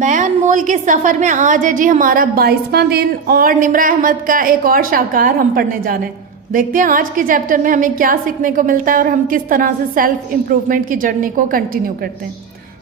میں انمول کے سفر میں آج ہے جی ہمارا 22واں دن اور نمرہ احمد کا ایک اور شاہکار ہم پڑھنے جا رہے ہیں۔ دیکھتے ہیں آج کے چیپٹر میں ہمیں کیا سیکھنے کو ملتا ہے اور ہم کس طرح سے سیلف امپروومنٹ کی جرنی کو کنٹینیو کرتے ہیں۔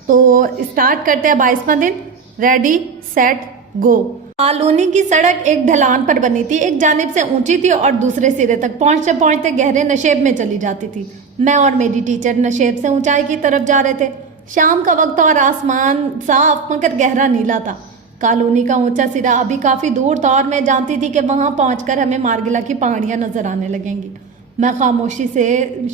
تو اسٹارٹ کرتے ہیں 22واں دن۔ ریڈی سیٹ گو۔ کالونی کی سڑک ایک ڈھلان پر بنی تھی، ایک جانب سے اونچی تھی اور دوسرے سرے تک پہنچتے پہنچتے گہرے نشیب میں چلی جاتی تھی۔ میں اور میری ٹیچر نشیب سے اونچائی کی طرف جا رہے تھے۔ شام کا وقت اور آسمان صاف مگر گہرا نیلا تھا۔ کالونی کا اونچا سرا ابھی کافی دور تھا اور میں جانتی تھی کہ وہاں پہنچ کر ہمیں مارگلا کی پہاڑیاں نظر آنے لگیں گی۔ میں خاموشی سے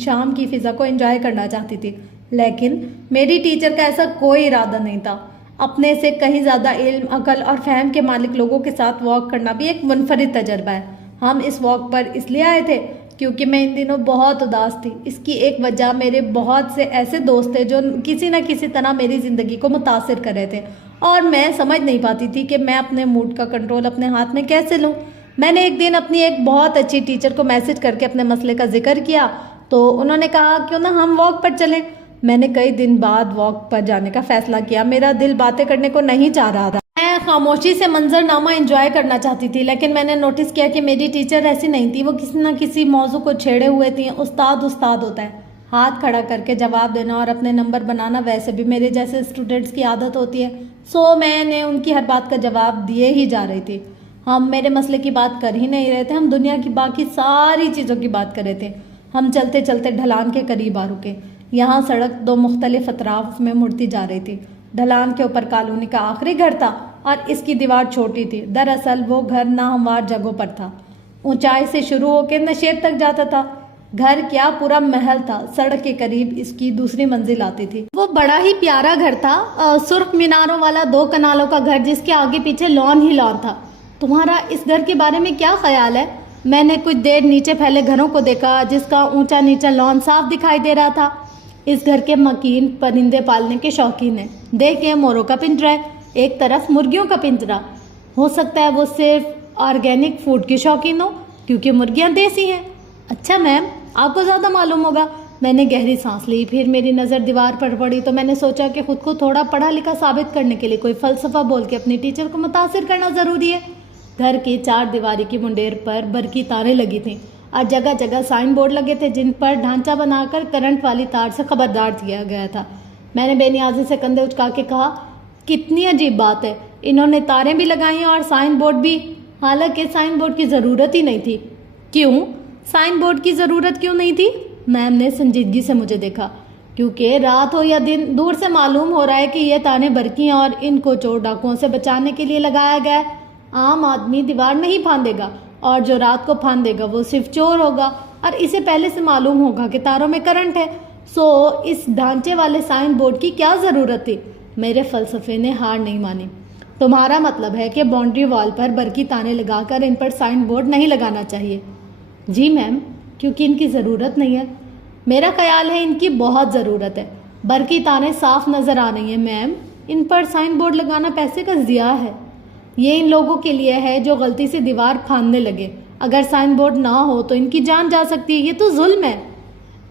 شام کی فضا کو انجوائے کرنا چاہتی تھی، لیکن میری ٹیچر کا ایسا کوئی ارادہ نہیں تھا۔ اپنے سے کہیں زیادہ علم، عقل اور فہم کے مالک لوگوں کے ساتھ واک کرنا بھی ایک منفرد تجربہ ہے۔ ہم اس واک پر اس لیے آئے تھے کیونکہ میں ان دنوں بہت اداس تھی۔ اس کی ایک وجہ میرے بہت سے ایسے دوست تھے جو کسی نہ کسی طرح میری زندگی کو متاثر کر رہے تھے اور میں سمجھ نہیں پاتی تھی کہ میں اپنے موڈ کا کنٹرول اپنے ہاتھ میں کیسے لوں۔ میں نے ایک دن اپنی ایک بہت اچھی ٹیچر کو میسج کر کے اپنے مسئلے کا ذکر کیا تو انہوں نے کہا کیوں نہ ہم واک پر چلیں۔ میں نے کئی دن بعد واک پر جانے کا فیصلہ کیا۔ میرا دل باتیں کرنے کو نہیں چاہ رہا تھا۔ میں خاموشی سے منظرنامہ انجوائے کرنا چاہتی تھی، لیکن میں نے نوٹس کیا کہ میری ٹیچر ایسی نہیں تھی۔ وہ کسی نہ کسی موضوع کو چھیڑے ہوئے تھی۔ استاد ہوتا ہے، ہاتھ کھڑا کر کے جواب دینا اور اپنے نمبر بنانا ویسے بھی میرے جیسے اسٹوڈنٹس کی عادت ہوتی ہے، میں نے ان کی ہر بات کا جواب دیے ہی جا رہی تھی۔ ہم میرے مسئلے کی بات کر ہی نہیں رہے تھے، ہم دنیا کی باقی ساری چیزوں کی بات کر رہے تھے۔ ہم چلتے چلتے ڈھلان کے قریب آ رکے۔ یہاں سڑک دو مختلف اطراف میں مڑتی جا رہی تھی۔ ڈھلان کے اوپر کالونی کا آخری گھر تھا اور اس کی دیوار چھوٹی تھی۔ دراصل وہ گھر ناہموار جگہوں پر تھا، اونچائی سے شروع ہو کے نشیب تک جاتا تھا۔ گھر کیا پورا محل تھا۔ سڑک کے قریب اس کی دوسری منزل آتی تھی۔ وہ بڑا ہی پیارا گھر تھا، سرخ میناروں والا 2 کنالوں کا گھر جس کے آگے پیچھے لان ہی لان تھا۔ تمہارا اس گھر کے بارے میں کیا خیال ہے؟ میں نے کچھ دیر نیچے پھیلے گھروں کو دیکھا جس کا اونچا نیچا لان صاف دکھائی دے رہا تھا۔ اس گھر کے مکین پرندے پالنے کے شوقین ہیں۔ دیکھیں موروں کا پنجرا ہے، ایک طرف مرغیوں کا پنجرا۔ ہو سکتا ہے وہ صرف آرگینک فوڈ کے شوقین ہو کیونکہ مرغیاں دیسی ہیں۔ اچھا میم، آپ کو زیادہ معلوم ہوگا۔ میں نے گہری سانس لی، پھر میری نظر دیوار پر پڑی تو میں نے سوچا کہ خود کو تھوڑا پڑھا لکھا ثابت کرنے کے لیے کوئی فلسفہ بول کے اپنی ٹیچر کو متاثر کرنا ضروری ہے۔ گھر کی 4 دیواری کی منڈیر پر برقی تاریں لگی تھیں اور جگہ جگہ سائن بورڈ لگے تھے جن پر ڈھانچہ بنا کر کرنٹ والی تار سے خبردار کیا گیا تھا۔ میں نے بے نیازی سے کندھے اچکا کے کہا، کتنی عجیب بات ہے، انہوں نے تاریں بھی لگائی ہیں اور سائن بورڈ بھی، حالانکہ سائن بورڈ کی ضرورت ہی نہیں تھی۔ کیوں؟ سائن بورڈ کی ضرورت کیوں نہیں تھی؟ میم نے سنجیدگی سے مجھے دیکھا۔ کیونکہ رات ہو یا دن، دور سے معلوم ہو رہا ہے کہ یہ تاریں برقی ہیں اور ان کو چور ڈاکوؤں سے بچانے کے لیے لگایا گیا ہے۔ عام آدمی دیوار نہیں پھاندے گا اور جو رات کو پھاندے گا وہ صرف چور ہوگا، اور اسے پہلے سے معلوم ہوگا کہ تاروں میں کرنٹ ہے۔ اس ڈھانچے والے سائن بورڈ کی کیا ضرورت تھی؟ میرے فلسفے نے ہار نہیں مانی۔ تمہارا مطلب ہے کہ باؤنڈری وال پر برقی تاریں لگا کر ان پر سائن بورڈ نہیں لگانا چاہیے؟ جی میم، کیونکہ ان کی ضرورت نہیں ہے۔ میرا خیال ہے ان کی بہت ضرورت ہے۔ برقی تاریں صاف نظر آ رہی ہیں میم، ان پر سائن بورڈ لگانا پیسے کا ضیاع ہے۔ یہ ان لوگوں کے لیے ہے جو غلطی سے دیوار پھاندنے لگے۔ اگر سائن بورڈ نہ ہو تو ان کی جان جا سکتی ہے، یہ تو ظلم ہے۔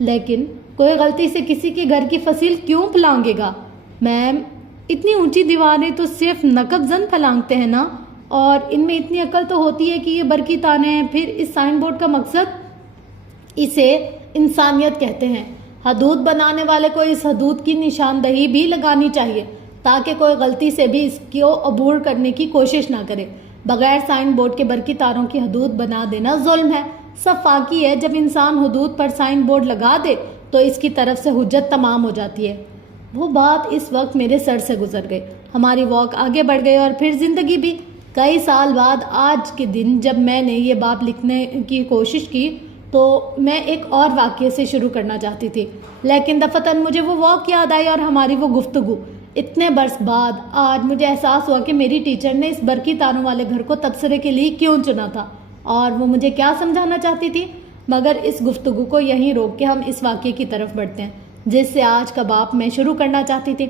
لیکن کوئی غلطی سے کسی کے گھر کی فصیل کیوں پھلانگے گا؟ میم، اتنی اونچی دیواریں تو صرف نقب زن پھلانگتے ہیں نا، اور ان میں اتنی عقل تو ہوتی ہے کہ یہ برقی تاریں ہیں۔ پھر اس سائن بورڈ کا مقصد؟ اسے انسانیت کہتے ہیں۔ حدود بنانے والے کو اس حدود کی نشاندہی بھی لگانی چاہیے تاکہ کوئی غلطی سے بھی اس کو عبور کرنے کی کوشش نہ کرے۔ بغیر سائن بورڈ کے برقی تاروں کی حدود بنا دینا ظلم ہے۔ سب واقعی ہے، جب انسان حدود پر سائن بورڈ لگا دے تو اس کی طرف سے حجت تمام ہو جاتی ہے۔ وہ بات اس وقت میرے سر سے گزر گئی۔ ہماری واک آگے بڑھ گئی اور پھر زندگی بھی۔ کئی سال بعد آج کے دن جب میں نے یہ بات لکھنے کی کوشش کی تو میں ایک اور واقعے سے شروع کرنا چاہتی تھی، لیکن دفتن مجھے وہ واک یاد آئی اور ہماری وہ گفتگو۔ اتنے برس بعد آج مجھے احساس ہوا کہ میری ٹیچر نے اس برقی تاروں والے گھر کو تبصرے کے لیے کیوں چنا تھا اور وہ مجھے کیا سمجھانا چاہتی تھی۔ مگر اس گفتگو کو یہیں روک کے ہم اس واقعے کی طرف بڑھتے ہیں جس سے آج کا باب میں شروع کرنا چاہتی تھی۔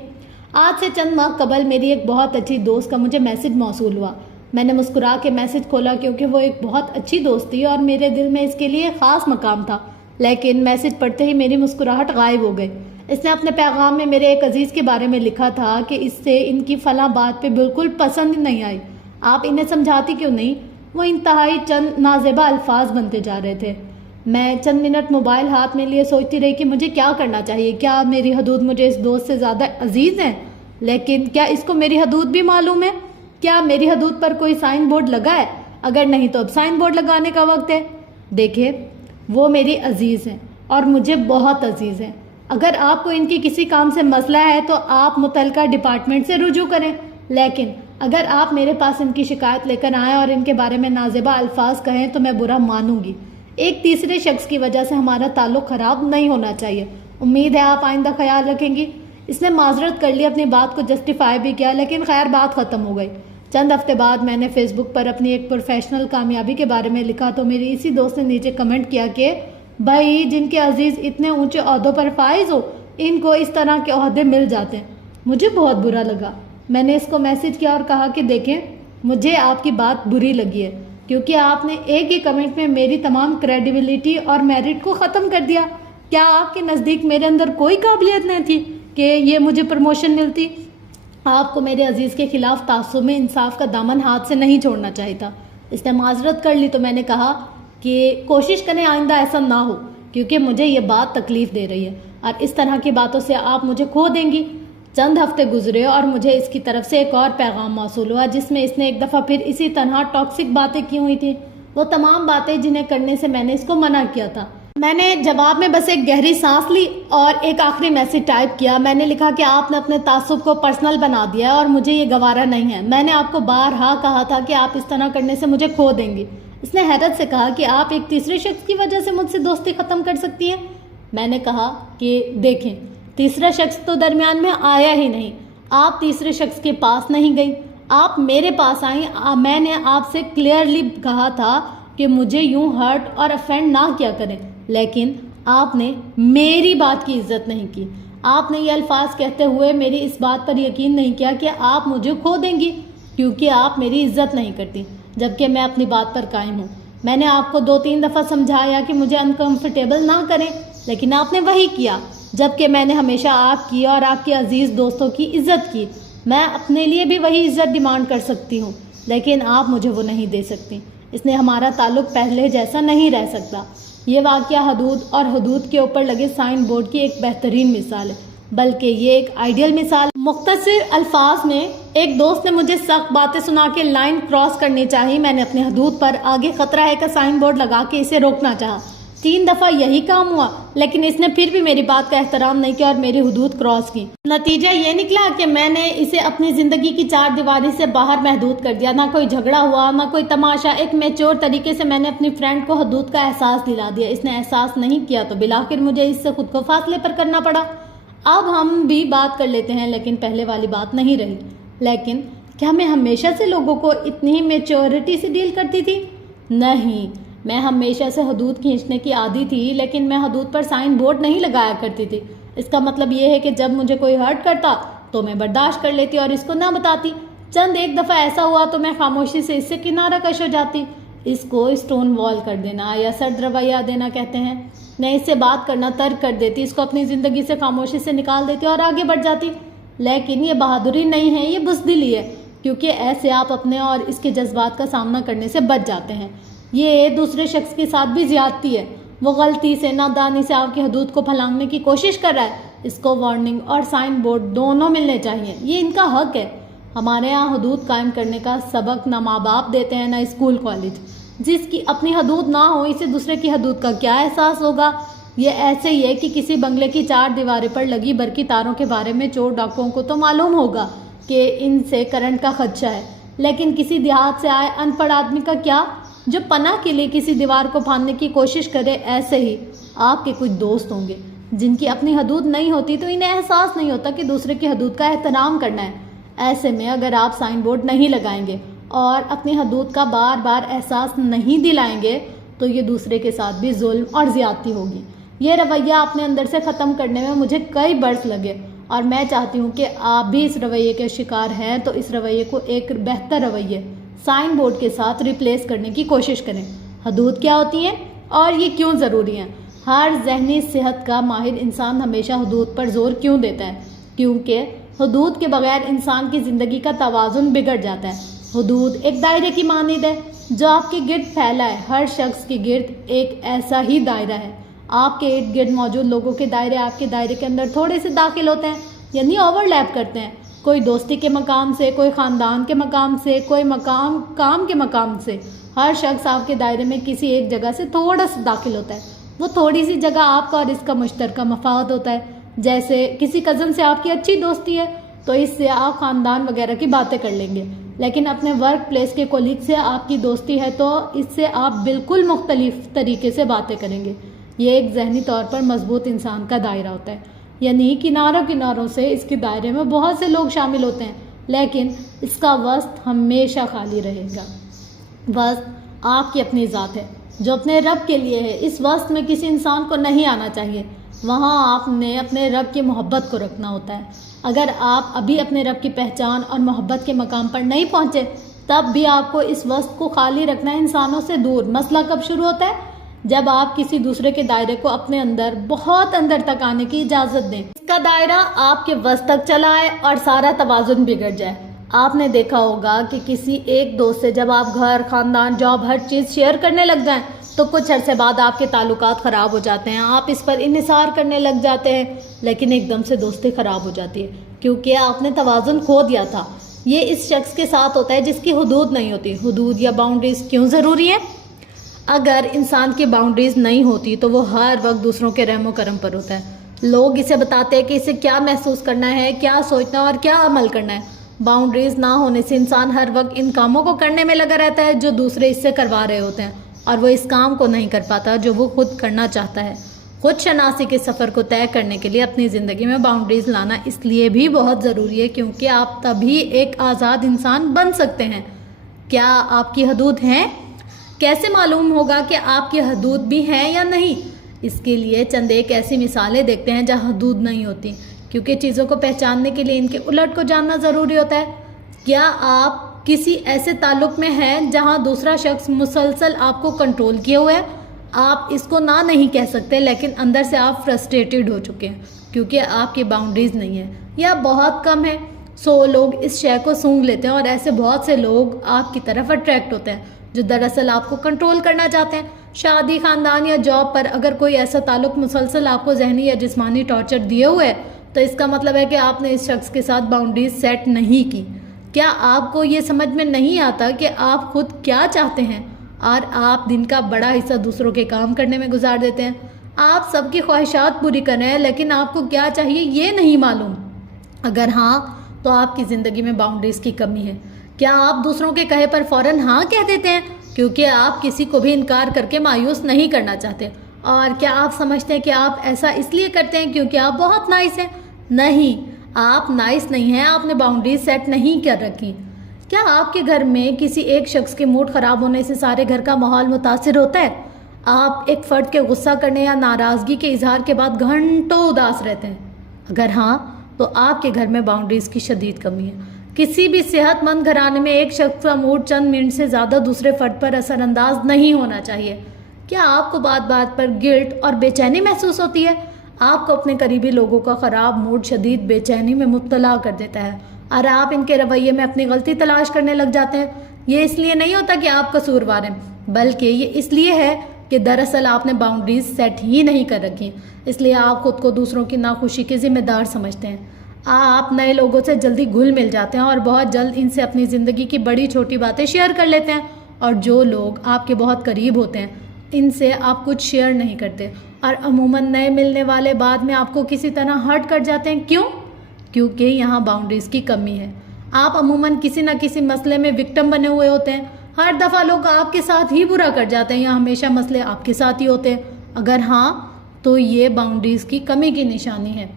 آج سے چند ماہ قبل میری ایک بہت اچھی دوست کا مجھے میسج موصول ہوا۔ میں نے مسکرا کے میسج کھولا کیونکہ وہ ایک بہت اچھی دوست تھی اور میرے دل میں اس کے لیے خاص مقام تھا، لیکن میسج پڑھتے ہی میری مسکراہٹ غائب ہو گئی۔ اس نے اپنے پیغام میں میرے ایک عزیز کے بارے میں لکھا تھا کہ اس سے ان کی فلاں بات پہ بالکل پسند نہیں آئی، آپ انہیں سمجھاتی کیوں نہیں؟ وہ انتہائی چند نازیبا الفاظ بنتے جا رہے تھے۔ میں چند منٹ موبائل ہاتھ میں لیے سوچتی رہی کہ مجھے کیا کرنا چاہیے، کیا میری حدود مجھے اس دوست سے زیادہ عزیز ہیں؟ لیکن کیا اس کو میری حدود بھی معلوم ہے؟ کیا میری حدود پر کوئی سائن بورڈ لگا ہے؟ اگر نہیں تو اب سائن بورڈ لگانے کا وقت ہے۔ دیکھیں، وہ میری عزیز ہیں اور مجھے بہت عزیز ہیں۔ اگر آپ کو ان کی کسی کام سے مسئلہ ہے تو آپ متعلقہ ڈپارٹمنٹ سے رجوع کریں، لیکن اگر آپ میرے پاس ان کی شکایت لے کر آئیں اور ان کے بارے میں نازیبا الفاظ کہیں تو میں برا مانوں گی۔ ایک تیسرے شخص کی وجہ سے ہمارا تعلق خراب نہیں ہونا چاہیے۔ امید ہے آپ آئندہ خیال رکھیں گی۔ اس نے معذرت کر لی، اپنی بات کو جسٹیفائی بھی کیا، لیکن خیر بات ختم ہو گئی۔ چند ہفتے بعد میں نے فیس بک پر اپنی ایک پروفیشنل کامیابی کے بارے میں لکھا تو میری اسی دوست نے نیچے کمنٹ کیا کہ بھائی، جن کے عزیز اتنے اونچے عہدوں پر فائز ہو، ان کو اس طرح کے عہدے مل جاتے ہیں۔ مجھے بہت برا لگا۔ میں نے اس کو میسج کیا اور کہا کہ دیکھیں، مجھے آپ کی بات بری لگی ہے کیونکہ آپ نے ایک ہی کمنٹ میں میری تمام کریڈیبلٹی اور میرٹ کو ختم کر دیا۔ کیا آپ کے نزدیک میرے اندر کوئی قابلیت نہیں تھی کہ یہ مجھے پروموشن ملتی؟ آپ کو میرے عزیز کے خلاف تعصب میں انصاف کا دامن ہاتھ سے نہیں چھوڑنا چاہیے تھا۔ اس نے معذرت کر لی تو میں نے کہا کہ کوشش کریں آئندہ ایسا نہ ہو، کیونکہ مجھے یہ بات تکلیف دے رہی ہے اور اس طرح کی باتوں سے آپ مجھے کھو دیں گی۔ چند ہفتے گزرے اور مجھے اس کی طرف سے ایک اور پیغام موصول ہوا جس میں اس نے ایک دفعہ پھر اسی طرح ٹاکسک باتیں کی ہوئی تھیں، وہ تمام باتیں جنہیں کرنے سے میں نے اس کو منع کیا تھا۔ میں نے جواب میں بس ایک گہری سانس لی اور ایک آخری میسج ٹائپ کیا۔ میں نے لکھا کہ آپ نے اپنے تعصب کو پرسنل بنا دیا ہے اور مجھے یہ گوارا نہیں ہے۔ میں نے آپ کو بارہا کہا تھا کہ آپ اس طرح کرنے سے مجھے کھو دیں گی۔ اس نے حیرت سے کہا کہ آپ ایک تیسرے شخص کی وجہ سے مجھ سے دوستی ختم کر سکتی ہیں؟ میں نے کہا کہ دیکھیں، تیسرا شخص تو درمیان میں آیا ہی نہیں، آپ تیسرے شخص کے پاس نہیں گئی، آپ میرے پاس آئیں۔ میں نے آپ سے کلیئرلی کہا تھا کہ مجھے یوں ہرٹ اور افینڈ نہ کیا کریں، لیکن آپ نے میری بات کی عزت نہیں کی۔ آپ نے یہ الفاظ کہتے ہوئے میری اس بات پر یقین نہیں کیا کہ آپ مجھے کھو دیں گی، کیونکہ آپ میری عزت نہیں کرتی، جبکہ میں اپنی بات پر قائم ہوں۔ میں نے آپ کو 2-3 دفعہ سمجھایا کہ مجھے انکمفرٹیبل نہ کریں، لیکن آپ نے وہی کیا، جبکہ میں نے ہمیشہ آپ کی اور آپ کے عزیز دوستوں کی عزت کی۔ میں اپنے لیے بھی وہی عزت ڈیمانڈ کر سکتی ہوں، لیکن آپ مجھے وہ نہیں دے سکتی۔ اس نے ہمارا تعلق پہلے جیسا نہیں رہ سکتا۔ یہ واقعہ حدود اور حدود کے اوپر لگے سائن بورڈ کی ایک بہترین مثال ہے، بلکہ یہ ایک آئیڈیل مثال۔ مختصر الفاظ میں ایک دوست نے مجھے سخت باتیں سنا کے لائن کراس کرنی چاہی۔ میں نے اپنے حدود پر آگے خطرہ ہے کا سائن بورڈ لگا کے اسے روکنا چاہا۔ 3 دفعہ یہی کام ہوا، لیکن اس نے پھر بھی میری بات کا احترام نہیں کیا اور میری حدود کراس کی۔ نتیجہ یہ نکلا کہ میں نے اسے اپنی زندگی کی 4 دیواری سے باہر محدود کر دیا۔ نہ کوئی جھگڑا ہوا، نہ کوئی تماشا۔ ایک میچور طریقے سے میں نے اپنی فرینڈ کو حدود کا احساس دلا دیا۔ اس نے احساس نہیں کیا تو بالآخر مجھے اس سے خود کو فاصلے پر کرنا پڑا۔ اب ہم بھی بات کر لیتے ہیں، لیکن پہلے والی بات نہیں رہی۔ لیکن کیا میں ہمیشہ سے لوگوں کو اتنی ہی میچورٹی سے ڈیل کرتی تھی؟ نہیں، میں ہمیشہ سے حدود کھینچنے کی عادی تھی، لیکن میں حدود پر سائن بورڈ نہیں لگایا کرتی تھی۔ اس کا مطلب یہ ہے کہ جب مجھے کوئی ہرٹ کرتا تو میں برداشت کر لیتی اور اس کو نہ بتاتی۔ چند ایک دفعہ ایسا ہوا تو میں خاموشی سے اس سے کنارہ کش ہو جاتی۔ اس کو اسٹون وال کر دینا یا سرد رویہ دینا کہتے ہیں۔ میں اس سے بات کرنا ترک کر دیتی، اس کو اپنی زندگی سے خاموشی سے نکال دیتی اور آگے بڑھ جاتی۔ لیکن یہ بہادری نہیں ہے، یہ بزدلی ہے، کیونکہ ایسے آپ اپنے اور اس کے جذبات کا سامنا کرنے سے بچ جاتے ہیں۔ یہ دوسرے شخص کے ساتھ بھی زیادتی ہے، وہ غلطی سے نادانی سے آپ کی حدود کو پھلانگنے کی کوشش کر رہا ہے۔ اس کو وارننگ اور سائن بورڈ دونوں ملنے چاہیے، یہ ان کا حق ہے۔ ہمارے ہاں حدود قائم کرنے کا سبق نہ ماں باپ دیتے ہیں نہ اسکول کالج۔ جس کی اپنی حدود نہ ہو اسے دوسرے کی حدود کا کیا احساس ہوگا؟ یہ ایسے ہی ہے کہ کسی بنگلے کی 4 دیواریں پر لگی برقی تاروں کے بارے میں چور ڈاکوؤں کو تو معلوم ہوگا کہ ان سے کرنٹ کا خدشہ ہے، لیکن کسی دیہات سے آئے ان پڑھ آدمی کا کیا، جو پناہ کے لیے کسی دیوار کو پھاندنے کی کوشش کرے؟ ایسے ہی آپ کے کچھ دوست ہوں گے جن کی اپنی حدود نہیں ہوتی تو انہیں احساس نہیں ہوتا کہ دوسرے کی حدود کا احترام کرنا ہے۔ ایسے میں اگر آپ سائن بورڈ نہیں لگائیں گے اور اپنی حدود کا بار بار احساس نہیں دلائیں گے تو یہ دوسرے کے ساتھ بھی ظلم اور زیادتی ہوگی۔ یہ رویہ اپنے اندر سے ختم کرنے میں مجھے کئی برس لگے اور میں چاہتی ہوں کہ آپ بھی اس رویے کے شکار ہیں تو اس رویے کو ایک بہتر رویے سائن بورڈ کے ساتھ ریپلیس کرنے کی کوشش کریں۔ حدود کیا ہوتی ہیں اور یہ کیوں ضروری ہیں؟ ہر ذہنی صحت کا ماہر انسان ہمیشہ حدود پر زور کیوں دیتا ہے؟ کیونکہ حدود کے بغیر انسان کی زندگی کا توازن بگڑ جاتا ہے۔ حدود ایک دائرے کی مانند ہے جو آپ کے گرد پھیلا ہے۔ ہر شخص کے گرد ایک ایسا ہی دائرہ ہے۔ آپ کے ارد گرد موجود لوگوں کے دائرے آپ کے دائرے کے اندر تھوڑے سے داخل ہوتے ہیں، یعنی اوور لیپ کرتے ہیں۔ کوئی دوستی کے مقام سے، کوئی خاندان کے مقام سے، کوئی کام کے مقام سے۔ ہر شخص آپ کے دائرے میں کسی ایک جگہ سے تھوڑا سا داخل ہوتا ہے۔ وہ تھوڑی سی جگہ آپ کا اور اس کا مشترکہ مفاد ہوتا ہے۔ جیسے کسی کزن سے آپ کی اچھی دوستی ہے تو اس سے آپ خاندان وغیرہ کی باتیں کر لیں گے، لیکن اپنے ورک پلیس کے کولیگ سے آپ کی دوستی ہے تو اس سے آپ بالکل مختلف طریقے سے باتیں کریں گے۔ یہ ایک ذہنی طور پر مضبوط انسان کا دائرہ ہوتا ہے، یعنی کناروں سے اس کے دائرے میں بہت سے لوگ شامل ہوتے ہیں، لیکن اس کا وسط ہمیشہ خالی رہے گا۔ وسط آپ کی اپنی ذات ہے جو اپنے رب کے لیے ہے۔ اس وسط میں کسی انسان کو نہیں آنا چاہیے، وہاں آپ نے اپنے رب کی محبت کو رکھنا ہوتا ہے۔ اگر آپ ابھی اپنے رب کی پہچان اور محبت کے مقام پر نہیں پہنچے تب بھی آپ کو اس وسط کو خالی رکھنا ہے، انسانوں سے دور۔ مسئلہ کب شروع ہوتا ہے؟ جب آپ کسی دوسرے کے دائرے کو اپنے اندر بہت اندر تک آنے کی اجازت دیں، اس کا دائرہ آپ کے وسط تک چلا آئے اور سارا توازن بگڑ جائے۔ آپ نے دیکھا ہوگا کہ کسی ایک دوست سے جب آپ گھر، خاندان، جاب، ہر چیز شیئر کرنے لگ جائیں تو کچھ عرصے بعد آپ کے تعلقات خراب ہو جاتے ہیں، آپ اس پر انحصار کرنے لگ جاتے ہیں، لیکن ایک دم سے دوستی خراب ہو جاتی ہے کیونکہ آپ نے توازن کھو دیا تھا۔ یہ اس شخص کے ساتھ ہوتا ہے جس کی حدود نہیں ہوتی۔ حدود یا باؤنڈریز کیوں ضروری ہے؟ اگر انسان کی باؤنڈریز نہیں ہوتی تو وہ ہر وقت دوسروں کے رحم و کرم پر ہوتا ہے۔ لوگ اسے بتاتے ہیں کہ اسے کیا محسوس کرنا ہے، کیا سوچنا اور کیا عمل کرنا ہے۔ باؤنڈریز نہ ہونے سے انسان ہر وقت ان کاموں کو کرنے میں لگا رہتا ہے جو دوسرے اس سے کروا رہے ہوتے ہیں، اور وہ اس کام کو نہیں کر پاتا جو وہ خود کرنا چاہتا ہے۔ خود شناسی کے سفر کو طے کرنے کے لیے اپنی زندگی میں باؤنڈریز لانا اس لیے بھی بہت ضروری ہے کیونکہ آپ تبھی ایک آزاد انسان بن سکتے ہیں۔ کیا آپ کی حدود ہیں؟ کیسے معلوم ہوگا کہ آپ کی حدود بھی ہیں یا نہیں؟ اس کے لیے چند ایک ایسی مثالیں دیکھتے ہیں جہاں حدود نہیں ہوتی، کیونکہ چیزوں کو پہچاننے کے لیے ان کے الٹ کو جاننا ضروری ہوتا ہے۔ کیا آپ کسی ایسے تعلق میں ہیں جہاں دوسرا شخص مسلسل آپ کو کنٹرول کیے ہوئے ہے؟ آپ اس کو نہ نہیں کہہ سکتے لیکن اندر سے آپ فرسٹریٹڈ ہو چکے ہیں کیونکہ آپ کی باؤنڈریز نہیں ہیں یا بہت کم ہے۔ لوگ اس شے کو سونگھ لیتے ہیں اور ایسے بہت سے لوگ آپ کی طرف اٹریکٹ ہوتے ہیں جو دراصل آپ کو کنٹرول کرنا چاہتے ہیں۔ شادی، خاندان یا جاب پر اگر کوئی ایسا تعلق مسلسل آپ کو ذہنی یا جسمانی ٹارچر دیے ہوئے ہے تو اس کا مطلب ہے کہ آپ نے اس شخص کے ساتھ باؤنڈریز سیٹ نہیں کی۔ کیا آپ کو یہ سمجھ میں نہیں آتا کہ آپ خود کیا چاہتے ہیں اور آپ دن کا بڑا حصہ دوسروں کے کام کرنے میں گزار دیتے ہیں؟ آپ سب کی خواہشات پوری کر رہے ہیں لیکن آپ کو کیا چاہیے یہ نہیں معلوم۔ اگر ہاں تو آپ کی زندگی میں باؤنڈریز کی کمی ہے۔ کیا آپ دوسروں کے کہے پر فوراً ہاں کہہ دیتے ہیں کیونکہ آپ کسی کو بھی انکار کر کے مایوس نہیں کرنا چاہتے؟ اور کیا آپ سمجھتے ہیں کہ آپ ایسا اس لیے کرتے ہیں کیونکہ آپ بہت نائس ہیں؟ نہیں، آپ نائس نہیں ہیں، آپ نے باؤنڈریز سیٹ نہیں کر رکھی۔ کیا آپ کے گھر میں کسی ایک شخص کے موڈ خراب ہونے سے سارے گھر کا ماحول متاثر ہوتا ہے؟ آپ ایک فرد کے غصہ کرنے یا ناراضگی کے اظہار کے بعد گھنٹوں اداس رہتے ہیں؟ اگر ہاں تو آپ کے گھر میں باؤنڈریز کی شدید کمی ہے۔ کسی بھی صحت مند گھرانے میں ایک شخص کا موڈ چند منٹ سے زیادہ دوسرے فرد پر اثر انداز نہیں ہونا چاہیے۔ کیا آپ کو بات بات پر گلٹ اور بے چینی محسوس ہوتی ہے؟ آپ کو اپنے قریبی لوگوں کا خراب موڈ شدید بے چینی میں مبتلا کر دیتا ہے اور آپ ان کے رویے میں اپنی غلطی تلاش کرنے لگ جاتے ہیں۔ یہ اس لیے نہیں ہوتا کہ آپ قصوروار ہیں، بلکہ یہ اس لیے ہے کہ دراصل آپ نے باؤنڈریز سیٹ ہی نہیں کر رکھی، اس لیے آپ خود کو دوسروں کی ناخوشی کے ذمہ دار سمجھتے ہیں۔ آپ نئے لوگوں سے جلدی گھل مل جاتے ہیں اور بہت جلد ان سے اپنی زندگی کی بڑی چھوٹی باتیں شیئر کر لیتے ہیں، اور جو لوگ آپ کے بہت قریب ہوتے ہیں ان سے آپ کچھ شیئر نہیں کرتے، اور عموماً نئے ملنے والے بعد میں آپ کو کسی طرح ہرٹ کر جاتے ہیں۔ کیوں؟ کیونکہ یہاں باؤنڈریز کی کمی ہے۔ آپ عموماً کسی نہ کسی مسئلے میں وکٹم بنے ہوئے ہوتے ہیں، ہر دفعہ لوگ آپ کے ساتھ ہی برا کر جاتے ہیں یا ہمیشہ مسئلے آپ کے ساتھ ہی ہوتے ہیں۔ اگر ہاں تو یہ باؤنڈریز کی کمی کی نشانی ہے۔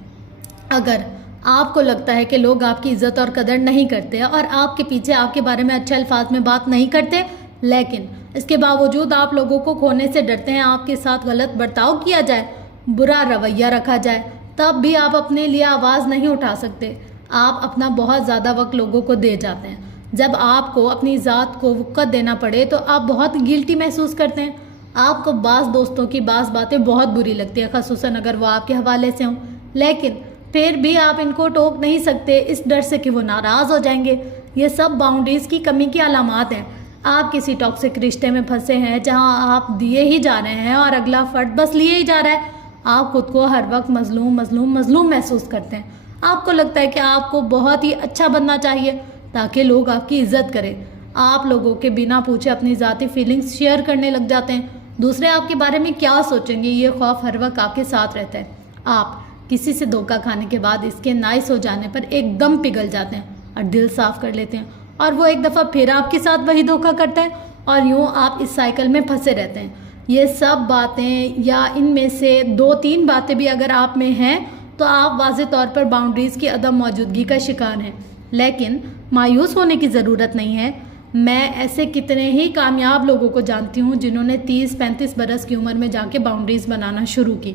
اگر آپ کو لگتا ہے کہ لوگ آپ کی عزت اور قدر نہیں کرتے اور آپ کے پیچھے آپ کے بارے میں اچھے الفاظ میں بات نہیں کرتے، لیکن اس کے باوجود آپ لوگوں کو کھونے سے ڈرتے ہیں، آپ کے ساتھ غلط برتاؤ کیا جائے، برا رویہ رکھا جائے، تب بھی آپ اپنے لیے آواز نہیں اٹھا سکتے۔ آپ اپنا بہت زیادہ وقت لوگوں کو دے جاتے ہیں۔ جب آپ کو اپنی ذات کو وقت دینا پڑے تو آپ بہت گلٹی محسوس کرتے ہیں۔ آپ کو بعض دوستوں کی بعض باتیں بہت بری لگتی ہیں، خصوصاً اگر وہ آپ کے حوالے سے ہوں، لیکن پھر بھی آپ ان کو ٹوک نہیں سکتے اس ڈر سے کہ وہ ناراض ہو جائیں گے۔ یہ سب باؤنڈریز کی کمی کی علامات ہیں۔ آپ کسی ٹاکسک رشتے میں پھنسے ہیں جہاں آپ دیے ہی جا رہے ہیں اور اگلا فرد بس لیے ہی جا رہا ہے۔ آپ خود کو ہر وقت مظلوم محسوس کرتے ہیں۔ آپ کو لگتا ہے کہ آپ کو بہت ہی اچھا بننا چاہیے تاکہ لوگ آپ کی عزت کریں۔ آپ لوگوں کے بنا پوچھے اپنی ذاتی فیلنگز شیئر کرنے لگ جاتے ہیں۔ دوسرے آپ کے بارے میں کیا سوچیں گے، یہ خوف ہر وقت آپ کے ساتھ رہتا ہے۔ آپ کسی سے دھوکہ کھانے کے بعد اس کے نائس ہو جانے پر ایک دم پگھل جاتے ہیں اور دل صاف کر لیتے ہیں، اور وہ ایک دفعہ پھر آپ کے ساتھ وہی دھوکہ کرتا ہے، اور یوں آپ اس سائیکل میں پھنسے رہتے ہیں۔ یہ سب باتیں یا ان میں سے 2-3 باتیں بھی اگر آپ میں ہیں تو آپ واضح طور پر باؤنڈریز کی عدم موجودگی کا شکار ہیں، لیکن مایوس ہونے کی ضرورت نہیں ہے۔ میں ایسے کتنے ہی کامیاب لوگوں کو جانتی ہوں جنہوں نے 30-35 برس کی عمر میں جا کے باؤنڈریز بنانا شروع کی۔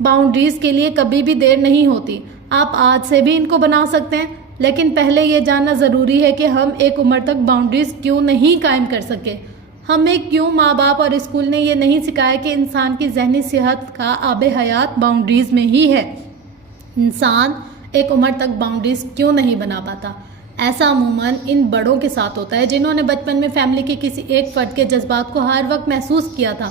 باؤنڈریز کے لیے کبھی بھی دیر نہیں ہوتی۔ آپ آج سے بھی ان کو بنا سکتے ہیں، لیکن پہلے یہ جاننا ضروری ہے کہ ہم ایک عمر تک باؤنڈریز کیوں نہیں قائم کر سکے۔ ہمیں کیوں ماں باپ اور اسکول نے یہ نہیں سکھایا کہ انسان کی ذہنی صحت کا آب حیات باؤنڈریز میں ہی ہے۔ انسان ایک عمر تک باؤنڈریز کیوں نہیں بنا پاتا؟ ایسا عموماً ان بڑوں کے ساتھ ہوتا ہے جنہوں نے بچپن میں فیملی کے کسی ایک فرد کے جذبات کو ہر وقت محسوس کیا تھا۔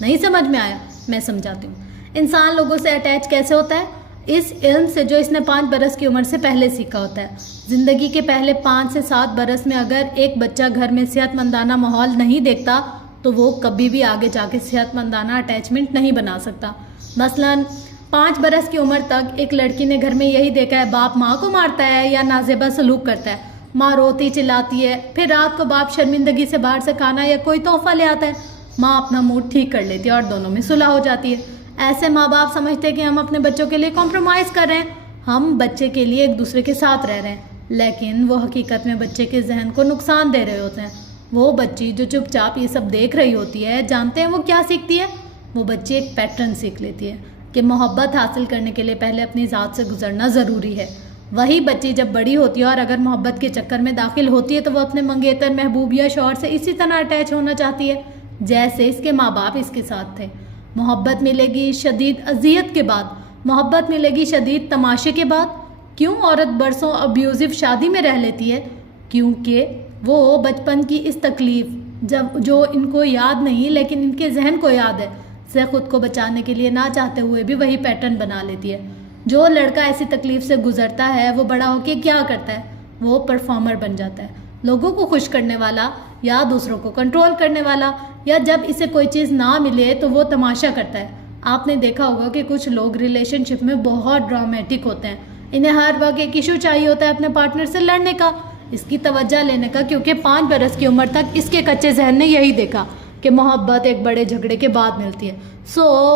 نہیں سمجھ میں آیا؟ میں سمجھاتی ہوں۔ انسان لوگوں سے اٹیچ کیسے ہوتا ہے؟ اس علم سے جو اس نے 5 برس کی عمر سے پہلے سیکھا ہوتا ہے۔ زندگی کے پہلے 5 سے 7 برس میں اگر ایک بچہ گھر میں صحت مندانہ ماحول نہیں دیکھتا تو وہ کبھی بھی آگے جا کے صحت مندانہ اٹیچمنٹ نہیں بنا سکتا۔ مثلاً 5 برس کی عمر تک ایک لڑکی نے گھر میں یہی دیکھا ہے، باپ ماں کو مارتا ہے یا نازیبا سلوک کرتا ہے، ماں روتی چلاتی ہے، پھر رات کو باپ شرمندگی سے باہر سے کھانا یا کوئی تحفہ لے آتا ہے، ماں اپنا موڈ ٹھیک کر لیتی ہے اور دونوں میں صلح ہو جاتی ہے۔ ایسے ماں باپ سمجھتے ہیں کہ ہم اپنے بچوں کے لیے کمپرومائز کر رہے ہیں، ہم بچے کے لیے ایک دوسرے کے ساتھ رہ رہے ہیں، لیکن وہ حقیقت میں بچے کے ذہن کو نقصان دے رہے ہوتے ہیں۔ وہ بچی جو چپ چاپ یہ سب دیکھ رہی ہوتی ہے، جانتے ہیں وہ کیا سیکھتی ہے؟ وہ بچی ایک پیٹرن سیکھ لیتی ہے کہ محبت حاصل کرنے کے لیے پہلے اپنی ذات سے گزرنا ضروری ہے۔ وہی بچی جب بڑی ہوتی ہے اور اگر محبت کے چکر میں داخل ہوتی ہے تو وہ اپنے منگیتر محبوب یا شوہر سے اسی طرح اٹیچ ہونا چاہتی ہے جیسے اس کے ماں باپ اس کے ساتھ تھے۔ محبت ملے گی شدید اذیت کے بعد، محبت ملے گی شدید تماشے کے بعد۔ کیوں عورت برسوں ابیوزو شادی میں رہ لیتی ہے؟ کیونکہ وہ بچپن کی اس تکلیف جو ان کو یاد نہیں لیکن ان کے ذہن کو یاد ہے سے خود کو بچانے کے لیے نہ چاہتے ہوئے بھی وہی پیٹرن بنا لیتی ہے۔ جو لڑکا ایسی تکلیف سے گزرتا ہے وہ بڑا ہو کے کیا کرتا ہے؟ وہ پرفارمر بن جاتا ہے، لوگوں کو خوش کرنے والا یا دوسروں کو کنٹرول کرنے والا، یا جب اسے کوئی چیز نہ ملے تو وہ تماشا کرتا ہے۔ آپ نے دیکھا ہوگا کہ کچھ لوگ ریلیشن شپ میں بہت ڈرامیٹک ہوتے ہیں، انہیں ہر وقت ایک ایشو چاہیے ہوتا ہے اپنے پارٹنر سے لڑنے کا، اس کی توجہ لینے کا، کیونکہ 5 برس کی عمر تک اس کے کچے ذہن نے یہی دیکھا کہ محبت ایک بڑے جھگڑے کے بعد ملتی ہے۔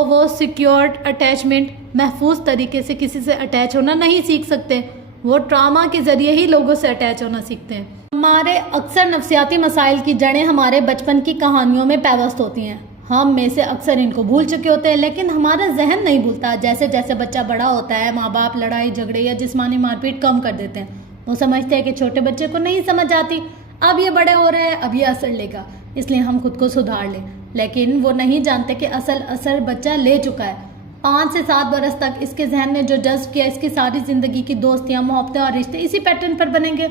وہ سیکیورڈ اٹیچمنٹ، محفوظ طریقے سے کسی سے اٹیچ ہونا نہیں سیکھ سکتے، وہ ٹراما کے ذریعے ہی لوگوں سے اٹیچ ہونا سیکھتے ہیں۔ ہمارے اکثر نفسیاتی مسائل کی جڑیں ہمارے بچپن کی کہانیوں میں پیوست ہوتی ہیں۔ ہم میں سے اکثر ان کو بھول چکے ہوتے ہیں، لیکن ہمارا ذہن نہیں بھولتا۔ جیسے جیسے بچہ بڑا ہوتا ہے، ماں باپ لڑائی جھگڑے یا جسمانی مار پیٹ کم کر دیتے ہیں۔ وہ سمجھتے ہیں کہ چھوٹے بچے کو نہیں سمجھ آتی، اب یہ بڑے ہو رہے ہیں، اب یہ اثر لے گا، اس لیے ہم خود کو سدھار لیں، لیکن وہ نہیں جانتے کہ اصل اثر بچہ لے چکا ہے۔ 5 سے 7 برس تک اس کے ذہن نے جو جذب کیا، اس کی ساری زندگی کی دوستیاں، محبتیں اور رشتے اسی پیٹرن پر بنیں گے۔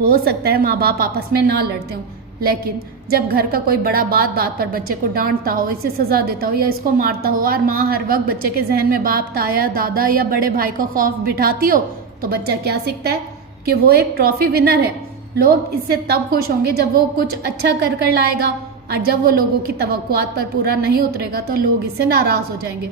ہو سکتا ہے ماں باپ آپس میں نہ لڑتے ہوں، لیکن جب گھر کا کوئی بڑا بات پر بچے کو ڈانٹتا ہو، اسے سزا دیتا ہو یا اس کو مارتا ہو، اور ماں ہر وقت بچے کے ذہن میں باپ، تایا، دادا یا بڑے بھائی کو خوف بٹھاتی ہو، تو بچہ کیا سیکھتا ہے؟ کہ وہ ایک ٹرافی ونر ہے۔ لوگ اس سے تب خوش ہوں گے جب وہ کچھ اچھا کر لائے گا، اور جب وہ لوگوں کی توقعات پر پورا نہیں اترے گا تو لوگ اس سے ناراض ہو جائیں گے۔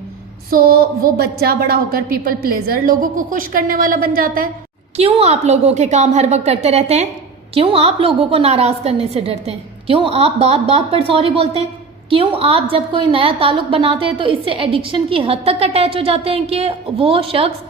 وہ بچہ بڑا ہو کر پیپل پلیزر، لوگوں کو خوش کرنے والا بن جاتا ہے۔ کیوں آپ لوگوں کے کام ہر وقت کرتے رہتے ہیں؟ کیوں آپ لوگوں کو ناراض کرنے سے ڈرتے ہیں؟ کیوں آپ بات پر سوری بولتے ہیں؟ کیوں آپ جب کوئی نیا تعلق بناتے ہیں تو اس سے ایڈکشن کی حد تک اٹیچ ہو جاتے ہیں کہ وہ شخص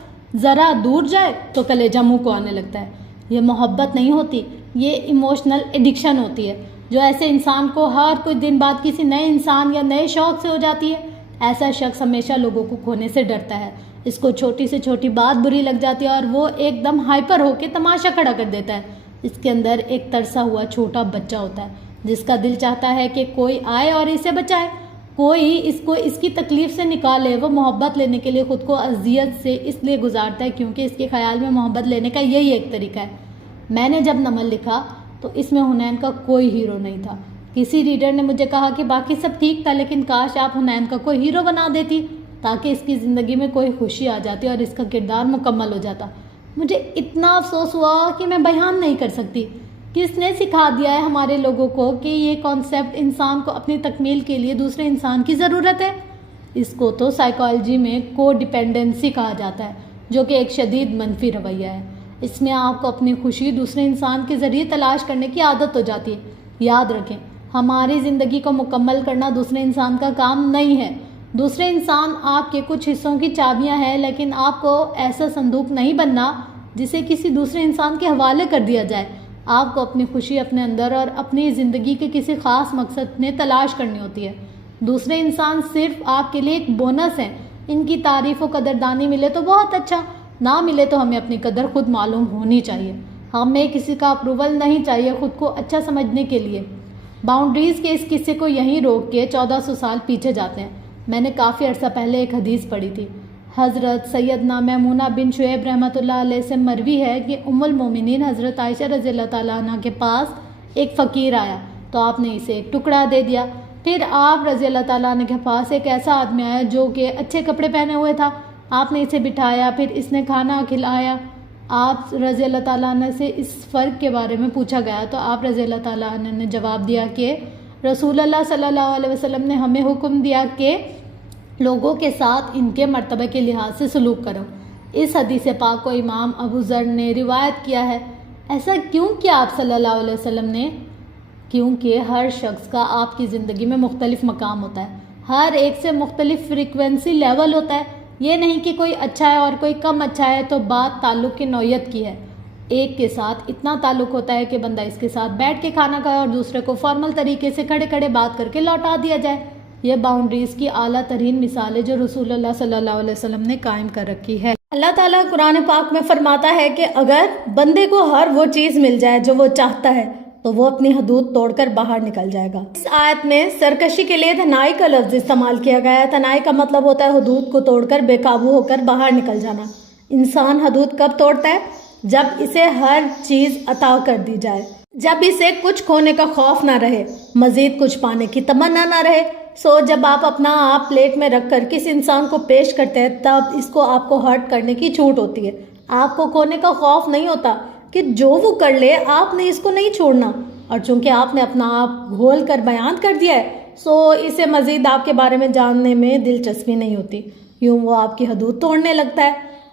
ذرا دور جائے تو کلیجہ منہ کو آنے لگتا ہے؟ یہ محبت نہیں ہوتی، یہ ایموشنل ایڈکشن ہوتی ہے، جو ایسے انسان کو ہر کچھ دن بعد کسی نئے انسان یا نئے شوق سے ہو جاتی ہے۔ ایسا شخص ہمیشہ لوگوں کو کھونے سے ڈرتا ہے، اس کو چھوٹی سے چھوٹی بات بری لگ جاتی ہے اور وہ ایک دم ہائپر ہو کے تماشا کھڑا کر دیتا ہے۔ اس کے اندر ایک ترسا ہوا چھوٹا بچہ ہوتا ہے جس کا دل چاہتا ہے کہ کوئی آئے اور اسے بچائے، کوئی اس کو اس کی تکلیف سے نکالے، وہ محبت لینے کے لیے خود کو اذیت سے اس لیے گزارتا ہے کیونکہ اس کے خیال میں محبت لینے کا یہی ایک طریقہ ہے۔ میں نے جب نمل لکھا تو اس میں حنین کا کوئی ہیرو نہیں تھا۔ کسی ریڈر نے مجھے کہا کہ باقی سب ٹھیک تھا، لیکن کاش آپ حنین کا کوئی ہیرو بنا دیتی تاکہ اس کی زندگی میں کوئی خوشی آ جاتی اور اس کا کردار مکمل ہو جاتا۔ مجھے اتنا افسوس ہوا کہ میں بیان نہیں کر سکتی۔ کس نے سکھا دیا ہے ہمارے لوگوں کو کہ یہ کانسیپٹ انسان کو اپنی تکمیل کے لیے دوسرے انسان کی ضرورت ہے؟ اس کو تو سائیکالوجی میں کو ڈیپینڈنسی کہا جاتا ہے، جو کہ ایک شدید منفی رویہ ہے۔ اس میں آپ کو اپنی خوشی دوسرے انسان کے ذریعے تلاش کرنے کی عادت ہو جاتی ہے۔ یاد رکھیں، ہماری زندگی کو مکمل کرنا دوسرے انسان کا کام نہیں ہے۔ دوسرے انسان آپ کے کچھ حصوں کی چابیاں ہیں، لیکن آپ کو ایسا صندوق نہیں بننا جسے کسی دوسرے انسان کے حوالے کر دیا جائے۔ آپ کو اپنی خوشی اپنے اندر اور اپنی زندگی کے کسی خاص مقصد میں تلاش کرنی ہوتی ہے۔ دوسرے انسان صرف آپ کے لیے ایک بونس ہیں۔ ان کی تعریف و قدردانی ملے تو بہت اچھا، نہ ملے تو ہمیں اپنی قدر خود معلوم ہونی چاہیے۔ ہمیں کسی کا اپروول نہیں چاہیے خود کو اچھا سمجھنے کے لیے۔ باؤنڈریز کے اس قصے کو یہیں روک کے 1400 سال پیچھے جاتے ہیں۔ میں نے کافی عرصہ پہلے ایک حدیث پڑھی تھی۔ حضرت سیدنا میمونہ بن شعیب رحمۃ اللہ علیہ سے مروی ہے کہ ام المومنین حضرت عائشہ رضی اللہ تعالیٰ عنہ کے پاس ایک فقیر آیا تو آپ نے اسے ایک ٹکڑا دے دیا۔ پھر آپ رضی اللہ تعالیٰ عنہ کے پاس ایک ایسا آدمی آیا جو کہ اچھے کپڑے پہنے ہوئے تھا۔ آپ نے اسے بٹھایا، پھر اس نے کھانا کھلایا۔ آپ رضی اللہ تعالیٰ عنہ سے اس فرق کے بارے میں پوچھا گیا تو آپ رضی اللہ تعالیٰ عنہ نے جواب دیا کہ رسول اللہ صلی اللہ علیہ وسلم نے ہمیں حکم دیا کہ لوگوں کے ساتھ ان کے مرتبہ کے لحاظ سے سلوک کرو۔ اس حدیث پاک کو امام ابو ذر نے روایت کیا ہے۔ ایسا کیوں کیا آپ صلی اللہ علیہ وسلم نے؟ کیونکہ ہر شخص کا آپ کی زندگی میں مختلف مقام ہوتا ہے، ہر ایک سے مختلف فریکوینسی لیول ہوتا ہے۔ یہ نہیں کہ کوئی اچھا ہے اور کوئی کم اچھا ہے، تو بات تعلق کی نوعیت کی ہے۔ ایک کے ساتھ اتنا تعلق ہوتا ہے کہ بندہ اس کے ساتھ بیٹھ کے کھانا کھائے اور دوسرے کو فارمل طریقے سے کھڑے کھڑے بات کر کے لوٹا دیا جائے۔ یہ باؤنڈریز کی اعلیٰ ترین مثال ہے جو رسول اللہ صلی اللہ علیہ وسلم نے قائم کر رکھی ہے۔ اللہ تعالیٰ قرآن پاک میں فرماتا ہے کہ اگر بندے کو ہر وہ چیز مل جائے جو وہ چاہتا ہے تو وہ اپنی حدود توڑ کر باہر نکل جائے گا۔ اس آیت میں سرکشی کے لیے تنائی کا لفظ استعمال کیا گیا ہے۔ تنائی کا مطلب ہوتا ہے حدود کو توڑ کر بے قابو ہو کر باہر نکل جانا۔ انسان حدود کب توڑتا ہے؟ جب اسے ہر چیز عطا کر دی جائے، جب اسے کچھ کھونے کا خوف نہ رہے، مزید کچھ پانے کی تمنا نہ رہے۔ جب آپ اپنا آپ پلیٹ میں رکھ کر کسی انسان کو پیش کرتے ہیں تب اس کو آپ کو ہرٹ کرنے کی چھوٹ ہوتی ہے۔ آپ کو کھونے کا خوف نہیں ہوتا کہ جو وہ کر لے آپ نے اس کو نہیں چھوڑنا، اور چونکہ آپ نے اپنا آپ گھول کر بیان کر دیا ہے اسے مزید آپ کے بارے میں جاننے میں دلچسپی نہیں ہوتی، یوں وہ آپ کی حدود توڑنے لگتا ہے۔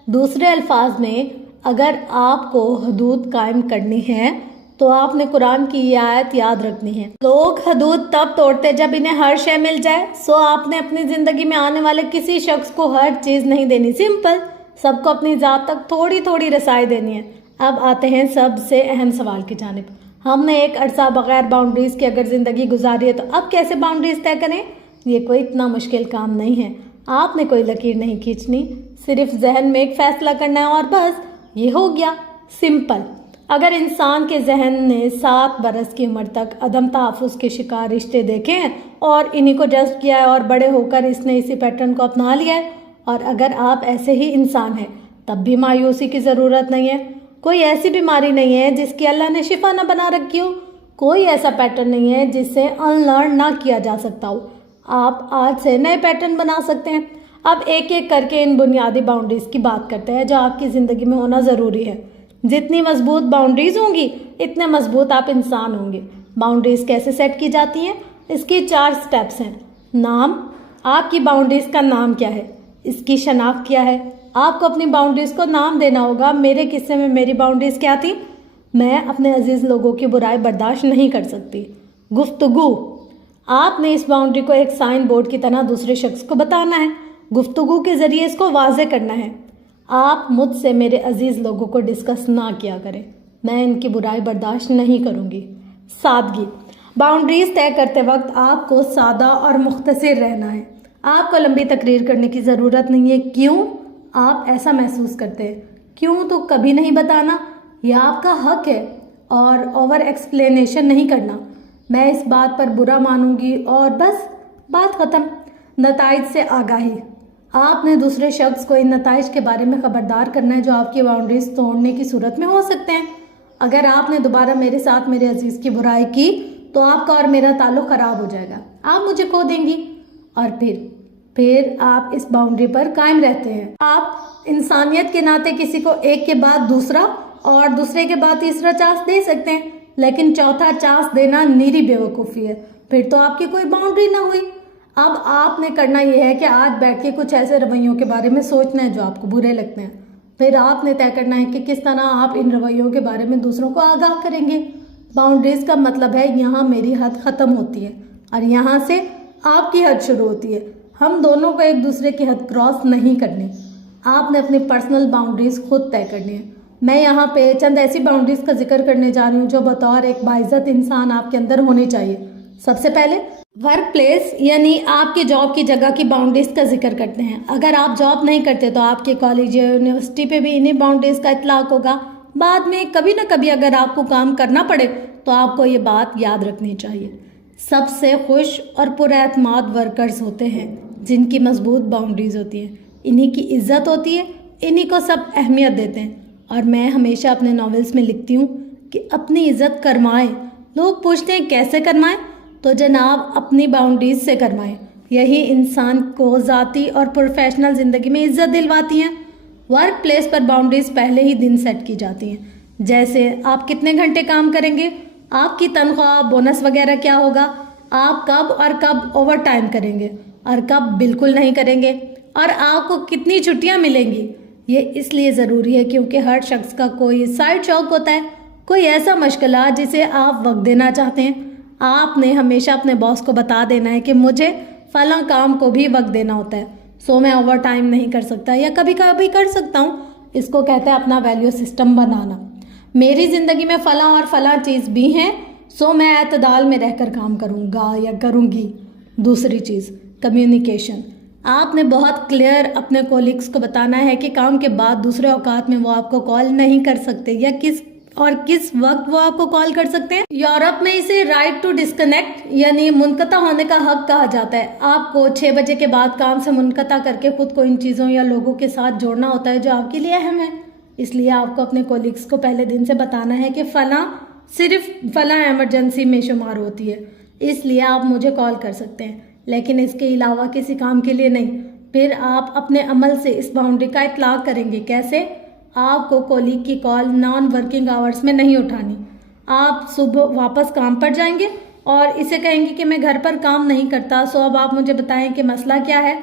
دوسرے الفاظ میں اگر آپ کو حدود قائم کرنی ہے تو آپ نے قرآن کی یہ آیت یاد رکھنی ہے۔ لوگ حدود تب توڑتے جب انہیں ہر شے مل جائے۔ آپ نے اپنی زندگی میں آنے والے کسی شخص کو ہر چیز نہیں دینی، سمپل، سب کو اپنی ذات تک تھوڑی تھوڑی رسائی دینی ہے۔ اب آتے ہیں سب سے اہم سوال کی جانب۔ ہم نے ایک عرصہ بغیر باؤنڈریز کے اگر زندگی گزاری ہے تو اب کیسے باؤنڈریز طے کریں؟ یہ کوئی اتنا مشکل کام نہیں ہے۔ آپ نے کوئی لکیر نہیں کھینچنی، صرف ذہن میں ایک فیصلہ کرنا ہے اور بس یہ ہو گیا، سمپل۔ اگر انسان کے ذہن نے 7 برس کی عمر تک عدم تحفظ کے شکار رشتے دیکھے ہیں اور انہی کو جذب کیا ہے اور بڑے ہو کر اس نے اسی پیٹرن کو اپنا لیا ہے، اور اگر آپ ایسے ہی انسان ہیں تب بھی مایوسی کی ضرورت نہیں ہے۔ کوئی ایسی بیماری نہیں ہے جس کی اللہ نے شفا نہ بنا رکھی ہو، کوئی ایسا پیٹرن نہیں ہے جس سے ان لرن نہ کیا جا سکتا ہو۔ آپ آج سے نئے پیٹرن بنا سکتے ہیں۔ اب ایک ایک کر کے ان بنیادی باؤنڈریز کی بات کرتے ہیں جو آپ کی زندگی میں ہونا ضروری ہے۔ جتنی مضبوط باؤنڈریز ہوں گی اتنے مضبوط آپ انسان ہوں گے۔ باؤنڈریز کیسے سیٹ کی جاتی ہیں؟ اس کی 4 سٹیپس ہیں۔ نام، آپ کی باؤنڈریز کا نام کیا ہے؟ اس کی شناخت کیا ہے؟ آپ کو اپنی باؤنڈریز کو نام دینا ہوگا۔ میرے قصے میں میری باؤنڈریز کیا تھی؟ میں اپنے عزیز لوگوں کی برائی برداشت نہیں کر سکتی۔ گفتگو، آپ نے اس باؤنڈری کو ایک سائن بورڈ کی طرح دوسرے شخص کو بتانا ہے، گفتگو کے ذریعے اس کو واضح کرنا ہے۔ آپ مجھ سے میرے عزیز لوگوں کو ڈسکس نہ کیا کریں، میں ان کی برائی برداشت نہیں کروں گی۔ سادگی، باؤنڈریز طے کرتے وقت آپ کو سادہ اور مختصر رہنا ہے۔ آپ کو لمبی تقریر کرنے کی ضرورت نہیں ہے۔ کیوں آپ ایسا محسوس کرتے ہیں؟ کیوں تو کبھی نہیں بتانا، یہ آپ کا حق ہے، اور اوور ایکسپلینیشن نہیں کرنا۔ میں اس بات پر برا مانوں گی اور بس بات ختم۔ نتائج سے آگاہی، آپ نے دوسرے شخص کو ان نتائج کے بارے میں خبردار کرنا ہے جو آپ کی باؤنڈریز توڑنے کی صورت میں ہو سکتے ہیں۔ اگر آپ نے دوبارہ میرے ساتھ میرے عزیز کی برائی کی تو آپ کا اور میرا تعلق خراب ہو جائے گا، آپ مجھے کھو دیں گی، اور پھر آپ اس باؤنڈری پر قائم رہتے ہیں۔ آپ انسانیت کے ناطے کسی کو ایک کے بعد دوسرا اور دوسرے کے بعد تیسرا چانس دے سکتے ہیں، لیکن چوتھا چانس دینا نیری بے وقوفی ہے، پھر تو آپ کی کوئی باؤنڈری نہ ہوئی۔ اب آپ نے کرنا یہ ہے کہ آج بیٹھ کے کچھ ایسے رویوں کے بارے میں سوچنا ہے جو آپ کو برے لگتے ہیں، پھر آپ نے طے کرنا ہے کہ کس طرح آپ ان رویوں کے بارے میں دوسروں کو آگاہ کریں گے۔ باؤنڈریز کا مطلب ہے یہاں میری حد ختم ہوتی ہے اور یہاں سے آپ کی حد شروع ہوتی ہے، ہم دونوں کو ایک دوسرے کی حد کراس نہیں کرنی۔ آپ نے اپنی پرسنل باؤنڈریز خود طے کرنی ہے۔ میں یہاں پہ چند ایسی باؤنڈریز کا ذکر کرنے جا رہی ہوں جو بطور ایک باعزت انسان آپ کے اندر ہونی چاہیے۔ سب سے پہلے ورک پلیس یعنی آپ کی جاب کی جگہ کی باؤنڈریز کا ذکر کرتے ہیں۔ اگر آپ جاب نہیں کرتے تو آپ کے کالج یا یونیورسٹی پہ بھی انہیں باؤنڈریز کا اطلاق ہوگا۔ بعد میں کبھی نہ کبھی اگر آپ کو کام کرنا پڑے تو آپ کو یہ بات یاد رکھنی چاہیے۔ سب سے خوش اور پر اعتماد ورکرز ہوتے ہیں جن کی مضبوط باؤنڈریز ہوتی ہیں، انہی کی عزت ہوتی ہے، انہی کو سب اہمیت دیتے ہیں، اور میں ہمیشہ اپنے ناولز میں لکھتی ہوں کہ اپنی عزت کرمائیں۔ لوگ پوچھتے ہیں کیسے کرمائیں؟ تو جناب اپنی باؤنڈریز سے کرمائیں، یہی انسان کو ذاتی اور پروفیشنل زندگی میں عزت دلواتی ہیں۔ ورک پلیس پر باؤنڈریز پہلے ہی دن سیٹ کی جاتی ہیں، جیسے آپ کتنے گھنٹے کام کریں گے، آپ کی تنخواہ، بونس وغیرہ کیا ہوگا، آپ کب اوور ٹائم کریں گے اور کب بالکل نہیں کریں گے، اور آپ کو کتنی چھٹیاں ملیں گی۔ یہ اس لیے ضروری ہے کیونکہ ہر شخص کا کوئی سائڈ شوق ہوتا ہے، کوئی ایسا مشغلہ جسے آپ وقت دینا چاہتے ہیں۔ آپ نے ہمیشہ اپنے باس کو بتا دینا ہے کہ مجھے فلاں کام کو بھی وقت دینا ہوتا ہے، سو میں اوور ٹائم نہیں کر سکتا یا کبھی کبھی کر سکتا ہوں۔ اس کو کہتے ہیں اپنا ویلیو سسٹم بنانا۔ میری زندگی میں فلاں اور فلاں چیز بھی ہیں، سو میں اعتدال میں رہ کر کام کروں گا یا کروں گی۔ دوسری چیز کمیونیکیشن، آپ نے بہت کلیئر اپنے کولیگس کو بتانا ہے کہ کام کے بعد دوسرے اوقات میں وہ آپ کو کال نہیں کر سکتے یا کس وقت وہ آپ کو کال کر سکتے ہیں۔ یورپ میں اسے رائٹ ٹو ڈسکنیکٹ یعنی منقطع ہونے کا حق کہا جاتا ہے۔ آپ کو 6 بجے کے بعد کام سے منقطع کر کے خود کو ان چیزوں یا لوگوں کے ساتھ جوڑنا ہوتا ہے جو آپ کے لیے اہم ہے۔ اس لیے آپ کو اپنے کولیگس کو پہلے دن سے بتانا ہے کہ فلاں صرف فلاں ایمرجنسی میں شمار ہوتی ہے، اس لیے آپ مجھے کال کر سکتے ہیں، لیکن اس کے علاوہ کسی کام کے لیے نہیں۔ پھر آپ اپنے عمل سے اس باؤنڈری کا اطلاق کریں گے۔ کیسے؟ آپ کو کولیگ کی کال نان ورکنگ آورز میں نہیں اٹھانی۔ آپ صبح واپس کام پر جائیں گے اور اسے کہیں گے کہ میں گھر پر کام نہیں کرتا، سو اب آپ مجھے بتائیں کہ مسئلہ کیا ہے۔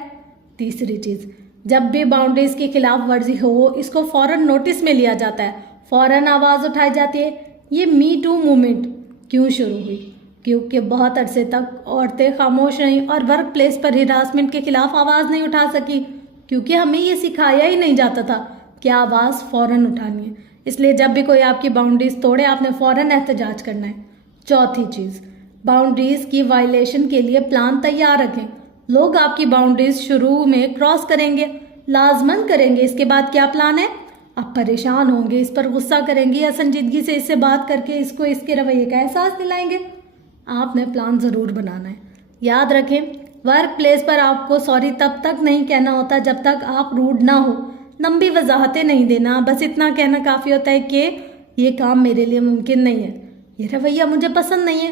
تیسری چیز، جب بھی باؤنڈریز کی خلاف ورزی ہو اس کو فوراً نوٹس میں لیا جاتا ہے، فوراً آواز اٹھائی جاتی ہے۔ یہ می ٹو موومنٹ کیوں شروع ہوئی؟ کیونکہ بہت عرصے تک عورتیں خاموش رہیں اور ورک پلیس پر ہراسمنٹ کے خلاف آواز نہیں اٹھا سکی، کیونکہ ہمیں یہ سکھایا ہی نہیں جاتا تھا کہ آواز فوراً اٹھانی ہے۔ اس لیے جب بھی کوئی آپ کی باؤنڈریز توڑے آپ نے فوراً احتجاج کرنا ہے۔ چوتھی چیز، باؤنڈریز کی وائلیشن کے لیے پلان تیار رکھیں۔ لوگ آپ کی باؤنڈریز شروع میں کراس کریں گے، لازماً کریں گے، اس کے بعد کیا پلان ہے؟ آپ پریشان ہوں گے، اس پر غصہ کریں گے یا سنجیدگی سے اس سے بات کر کے اس کو اس کے رویے کا احساس دلائیں گے؟ آپ نے پلان ضرور بنانا ہے۔ یاد رکھیں، ورک پلیس پر آپ کو سوری تب تک نہیں کہنا ہوتا جب تک آپ روڈ نہ ہو۔ لمبی وضاحتیں نہیں دینا، بس اتنا کہنا کافی ہوتا ہے کہ یہ کام میرے لیے ممکن نہیں ہے، یہ رویہ مجھے پسند نہیں ہے۔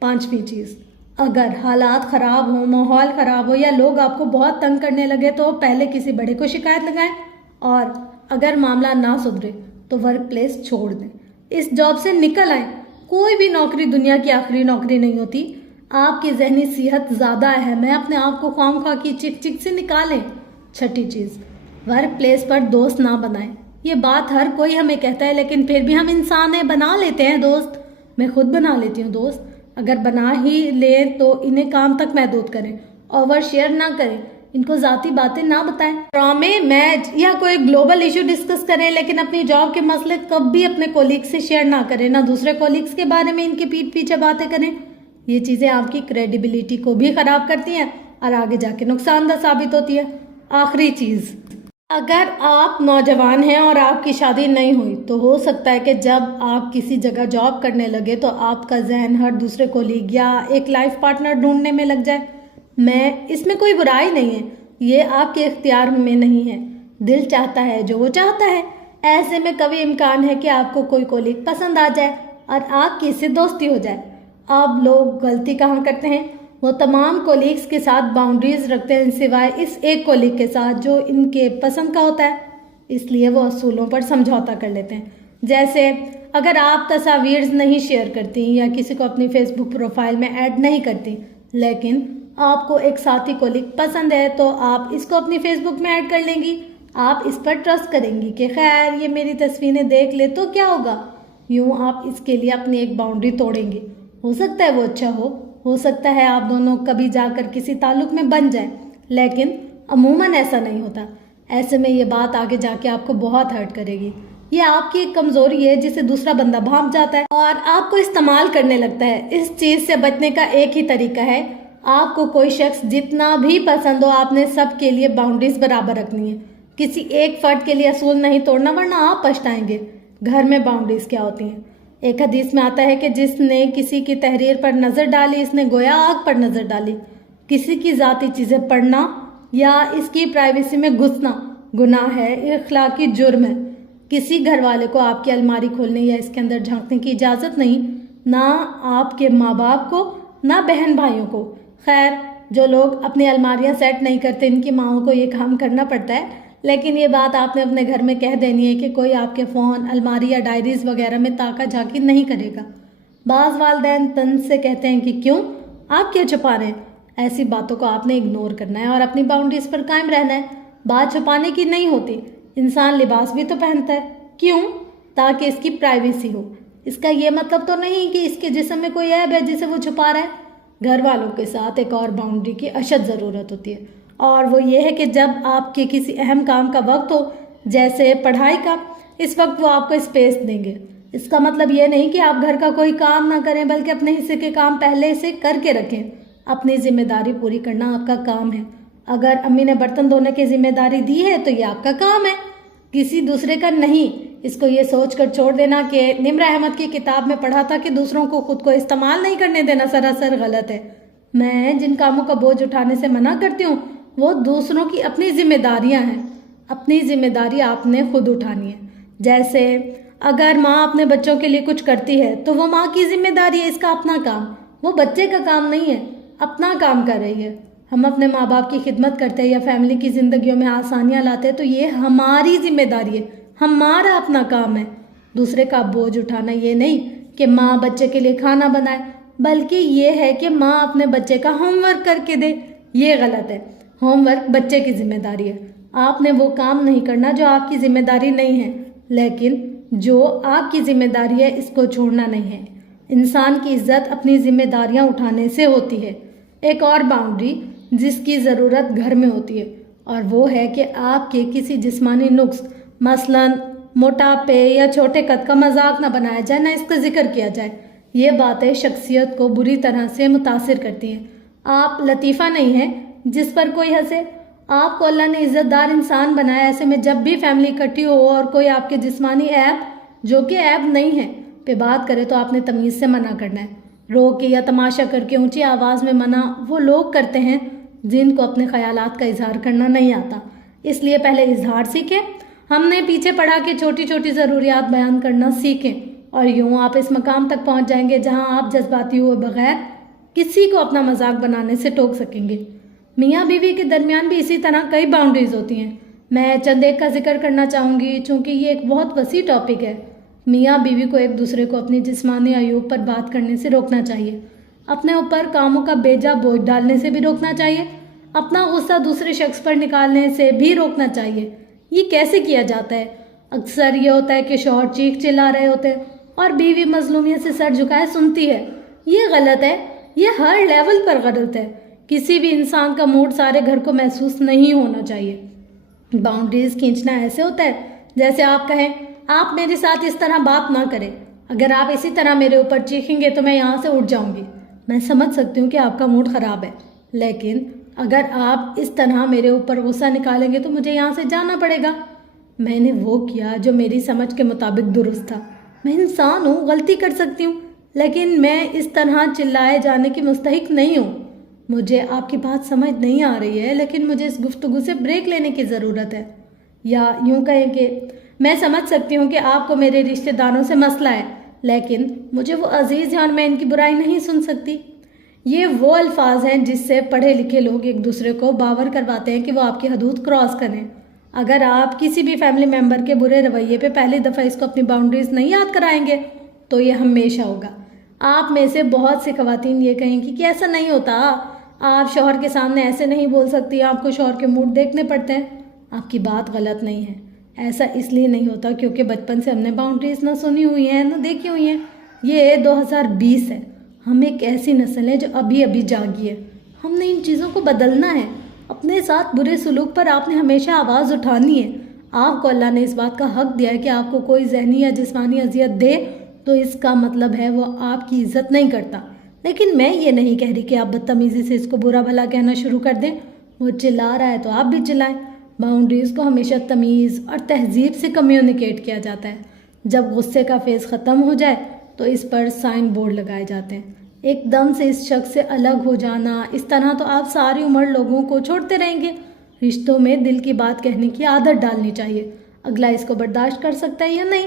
پانچویں چیز، اگر حالات خراب ہوں، ماحول خراب ہو یا لوگ آپ کو بہت تنگ کرنے لگے تو پہلے کسی بڑے کو شکایت لگائیں، اور اگر معاملہ نہ سدھرے تو ورک پلیس چھوڑ دیں، اس جاب سے نکل آئیں۔ کوئی بھی نوکری دنیا کی آخری نوکری نہیں ہوتی۔ آپ کی ذہنی صحت زیادہ اہم ہے، اپنے آپ کو خواہ مخواہ کی چک چک سے نکالیں۔ چھٹی چیز، ورک پلیس پر دوست نہ بنائیں۔ یہ بات ہر کوئی ہمیں کہتا ہے لیکن پھر بھی ہم انسان ہیں، بنا لیتے ہیں دوست۔ میں خود بنا لیتی ہوں دوست۔ اگر بنا ہی لیں تو انہیں کام تک محدود کریں، اوور شیئر نہ کریں، ان کو ذاتی باتیں نہ بتائیں۔ ڈرامے، میچ یا کوئی گلوبل ایشو ڈسکس کریں لیکن اپنی جاب کے مسئلے کبھی اپنے کولیگ سے شیئر نہ کریں، نہ دوسرے کولیگس کے بارے میں ان کی پیٹھ پیچھے باتیں کریں۔ یہ چیزیں آپ کی کریڈیبلٹی کو بھی خراب کرتی ہیں اور آگے جا کے نقصان دہ ثابت ہوتی ہے۔ آخری چیز، اگر آپ نوجوان ہیں اور آپ کی شادی نہیں ہوئی تو ہو سکتا ہے کہ جب آپ کسی جگہ جاب کرنے لگے تو آپ کا ذہن ہر دوسرے کولیگ یا ایک لائف پارٹنر ڈھونڈنے میں لگ جائے۔ اس میں کوئی برائی نہیں ہے، یہ آپ کے اختیار میں نہیں ہے۔ دل چاہتا ہے جو وہ چاہتا ہے۔ ایسے میں کبھی امکان ہے کہ آپ کو کوئی کولیگ پسند آ جائے اور آپ کی اس سے دوستی ہو جائے۔ اب لوگ غلطی کہاں کرتے ہیں؟ وہ تمام کولیگز کے ساتھ باؤنڈریز رکھتے ہیں سوائے اس ایک کولیگ کے ساتھ جو ان کے پسند کا ہوتا ہے، اس لیے وہ اصولوں پر سمجھوتا کر لیتے ہیں۔ جیسے اگر آپ تصاویر نہیں شیئر کرتی یا کسی کو اپنی فیس بک پروفائل میں ایڈ نہیں کرتی لیکن آپ کو ایک ساتھی کولیگ پسند ہے تو آپ اس کو اپنی فیس بک میں ایڈ کر لیں گی۔ آپ اس پر ٹرسٹ کریں گی کہ خیر یہ میری تصویریں دیکھ لے تو کیا ہوگا۔ یوں آپ اس کے لیے اپنی ایک باؤنڈری توڑیں گے۔ ہو سکتا ہے وہ اچھا ہو سکتا ہے آپ دونوں کبھی جا کر کسی تعلق میں بن جائیں، لیکن عموماً ایسا نہیں ہوتا۔ ایسے میں یہ بات آگے جا کے آپ کو بہت ہرٹ کرے گی۔ یہ آپ کی ایک کمزوری ہے جسے دوسرا بندہ بھانپ جاتا ہے اور آپ کو استعمال کرنے لگتا ہے۔ اس چیز سے بچنے کا ایک ہی طریقہ ہے، آپ کو کوئی شخص جتنا بھی پسند ہو آپ نے سب کے لیے باؤنڈریز برابر رکھنی ہے۔ کسی ایک فرد کے لیے اصول نہیں توڑنا ورنہ آپ پچھتائیں گے۔ گھر میں باؤنڈریز کیا ہوتی ہیں؟ ایک حدیث میں آتا ہے کہ جس نے کسی کی تحریر پر نظر ڈالی اس نے گویا آگ پر نظر ڈالی۔ کسی کی ذاتی چیزیں پڑھنا یا اس کی پرائیویسی میں گھسنا گناہ ہے، اخلاقی جرم ہے۔ کسی گھر والے کو آپ کی الماری کھولنے یا اس کے اندر جھانکنے کی اجازت نہیں، نہ آپ کے ماں باپ کو نہ بہن بھائیوں کو۔ خیر جو لوگ اپنی الماریاں سیٹ نہیں کرتے ان کی ماؤں کو یہ کام کرنا پڑتا ہے، لیکن یہ بات آپ نے اپنے گھر میں کہہ دینی ہے کہ کوئی آپ کے فون، الماری یا ڈائریز وغیرہ میں تاکہ جھانکی نہیں کرے گا۔ بعض والدین طنز سے کہتے ہیں کہ کیوں؟ آپ کیا چھپا رہے ہیں؟ ایسی باتوں کو آپ نے اگنور کرنا ہے اور اپنی باؤنڈریز پر قائم رہنا ہے۔ بات چھپانے کی نہیں ہوتی، انسان لباس بھی تو پہنتا ہے، کیوں؟ تاکہ اس کی پرائیویسی ہو۔ اس کا یہ مطلب تو نہیں کہ اس کے جسم میں کوئی عیب ہے جسے وہ چھپا رہا ہے۔ گھر والوں کے ساتھ ایک اور باؤنڈری کی اشد ضرورت ہوتی ہے اور وہ یہ ہے کہ جب آپ کے کسی اہم کام کا وقت ہو جیسے پڑھائی کا، اس وقت وہ آپ کو اسپیس دیں گے۔ اس کا مطلب یہ نہیں کہ آپ گھر کا کوئی کام نہ کریں بلکہ اپنے حصے کے کام پہلے سے کر کے رکھیں۔ اپنی ذمہ داری پوری کرنا آپ کا کام ہے۔ اگر امی نے برتن دھونے کی ذمہ داری دی ہے تو یہ آپ کا کام ہے، کسی دوسرے کا نہیں۔ اس کو یہ سوچ کر چھوڑ دینا کہ نمرہ احمد کی کتاب میں پڑھا تھا کہ دوسروں کو خود کو استعمال نہیں کرنے دینا سراسر غلط ہے۔ میں جن کاموں کا بوجھ اٹھانے سے منع کرتی ہوں وہ دوسروں کی اپنی ذمہ داریاں ہیں۔ اپنی ذمہ داری آپ نے خود اٹھانی ہے۔ جیسے اگر ماں اپنے بچوں کے لیے کچھ کرتی ہے تو وہ ماں کی ذمہ داری ہے، اس کا اپنا کام، وہ بچے کا کام نہیں ہے، اپنا کام کر رہی ہے۔ ہم اپنے ماں باپ کی خدمت کرتے ہیں یا فیملی کی زندگیوں میں آسانیاں لاتے ہیں تو یہ ہماری ذمہ داری ہے، ہمارا اپنا کام ہے۔ دوسرے کا بوجھ اٹھانا یہ نہیں کہ ماں بچے کے لیے کھانا بنائے، بلکہ یہ ہے کہ ماں اپنے بچے کا ہوم ورک کر کے دے۔ یہ غلط ہے، ہوم ورک بچے کی ذمہ داری ہے۔ آپ نے وہ کام نہیں کرنا جو آپ کی ذمہ داری نہیں ہے، لیکن جو آپ کی ذمہ داری ہے اس کو چھوڑنا نہیں ہے۔ انسان کی عزت اپنی ذمہ داریاں اٹھانے سے ہوتی ہے۔ ایک اور باؤنڈری جس کی ضرورت گھر میں ہوتی ہے اور وہ ہے کہ آپ کے کسی جسمانی نقص مثلاً موٹاپے یا چھوٹے قد کا مذاق نہ بنایا جائے، نہ اس کا ذکر کیا جائے۔ یہ باتیں شخصیت کو بری طرح سے متاثر کرتی ہیں۔ آپ لطیفہ نہیں ہیں جس پر کوئی ہنسے۔ آپ کو اللہ نے عزت دار انسان بنایا، ایسے میں جب بھی فیملی اکٹھی ہو اور کوئی آپ کے جسمانی عیب جو کہ عیب نہیں ہے پہ بات کرے تو آپ نے تمیز سے منع کرنا ہے۔ رو کے یا تماشا کر کے اونچی آواز میں منع وہ لوگ کرتے ہیں جن کو اپنے خیالات کا اظہار کرنا نہیں آتا، اس لیے پہلے اظہار سیکھیں۔ ہم نے پیچھے پڑھا کہ چھوٹی چھوٹی ضروریات بیان کرنا سیکھیں اور یوں آپ اس مقام تک پہنچ جائیں گے جہاں آپ جذباتی ہوئے بغیر کسی کو اپنا مذاق بنانے سے ٹوک سکیں گے۔ میاں بیوی کے درمیان بھی اسی طرح کئی باؤنڈریز ہوتی ہیں۔ میں چند ایک کا ذکر کرنا چاہوں گی چونکہ یہ ایک بہت وسیع ٹاپک ہے۔ میاں بیوی کو ایک دوسرے کو اپنی جسمانی عیوب پر بات کرنے سے روکنا چاہیے، اپنے اوپر کاموں کا بیجا بوجھ ڈالنے سے بھی روکنا چاہیے، اپنا غصہ دوسرے شخص پر نکالنے سے بھی روکنا چاہیے۔ یہ کیسے کیا جاتا ہے؟ اکثر یہ ہوتا ہے کہ شوہر چیخ چلا رہے ہوتے ہیں اور بیوی مظلومیت سے سر جھکائے سنتی ہے۔ یہ غلط ہے، یہ ہر لیول پر غلط ہے۔ کسی بھی انسان کا موڈ سارے گھر کو محسوس نہیں ہونا چاہیے۔ باؤنڈریز کھینچنا ایسے ہوتا ہے جیسے آپ کہیں آپ میرے ساتھ اس طرح بات نہ کریں، اگر آپ اسی طرح میرے اوپر چیخیں گے تو میں یہاں سے اٹھ جاؤں گی۔ میں سمجھ سکتی ہوں کہ آپ کا موڈ خراب ہے، لیکن اگر آپ اس طرح میرے اوپر غصہ نکالیں گے تو مجھے یہاں سے جانا پڑے گا۔ میں نے وہ کیا جو میری سمجھ کے مطابق درست تھا۔ میں انسان ہوں، غلطی کر سکتی ہوں، لیکن میں اس طرح چلائے جانے کی مستحق نہیں ہوں۔ مجھے آپ کی بات سمجھ نہیں آ رہی ہے، لیکن مجھے اس گفتگو سے بریک لینے کی ضرورت ہے۔ یا یوں کہیں کہ میں سمجھ سکتی ہوں کہ آپ کو میرے رشتہ داروں سے مسئلہ ہے، لیکن مجھے وہ عزیز ہیں اور میں ان کی برائی نہیں سن سکتی۔ یہ وہ الفاظ ہیں جس سے پڑھے لکھے لوگ ایک دوسرے کو باور کرواتے ہیں کہ وہ آپ کی حدود کراس کریں۔ اگر آپ کسی بھی فیملی ممبر کے برے رویے پہ پہلی دفعہ اس کو اپنی باؤنڈریز نہیں یاد کرائیں گے تو یہ ہمیشہ ہوگا۔ آپ میں سے بہت سی خواتین یہ کہیں گی کہ ایسا نہیں ہوتا، آپ شوہر کے سامنے ایسے نہیں بول سکتی، آپ کو شوہر کے موڈ دیکھنے پڑتے ہیں۔ آپ کی بات غلط نہیں ہے، ایسا اس لیے نہیں ہوتا کیونکہ بچپن سے ہم نے باؤنڈریز نہ سنی ہوئی ہیں نہ دیکھی ہوئی ہیں۔ یہ 2020 ہے، ہم ایک ایسی نسل ہے جو ابھی ابھی جاگی ہے۔ ہم نے ان چیزوں کو بدلنا ہے۔ اپنے ساتھ برے سلوک پر آپ نے ہمیشہ آواز اٹھانی ہے۔ آپ کو اللہ نے اس بات کا حق دیا ہے کہ آپ کو کوئی ذہنی یا جسمانی اذیت دے تو اس کا مطلب ہے وہ آپ کی عزت نہیں کرتا۔ لیکن میں یہ نہیں کہہ رہی کہ آپ بدتمیزی سے اس کو برا بھلا کہنا شروع کر دیں۔ وہ چلا رہا ہے تو آپ بھی چلائیں۔ باؤنڈریز کو ہمیشہ تمیز اور تہذیب سے کمیونیکیٹ کیا جاتا ہے۔ جب غصے کا فیز ختم ہو جائے تو اس پر سائن بورڈ لگائے جاتے ہیں۔ ایک دم سے اس شخص سے الگ ہو جانا، اس طرح تو آپ ساری عمر لوگوں کو چھوڑتے رہیں گے۔ رشتوں میں دل کی بات کہنے کی عادت ڈالنی چاہیے، اگلا اس کو برداشت کر سکتا ہے یا نہیں۔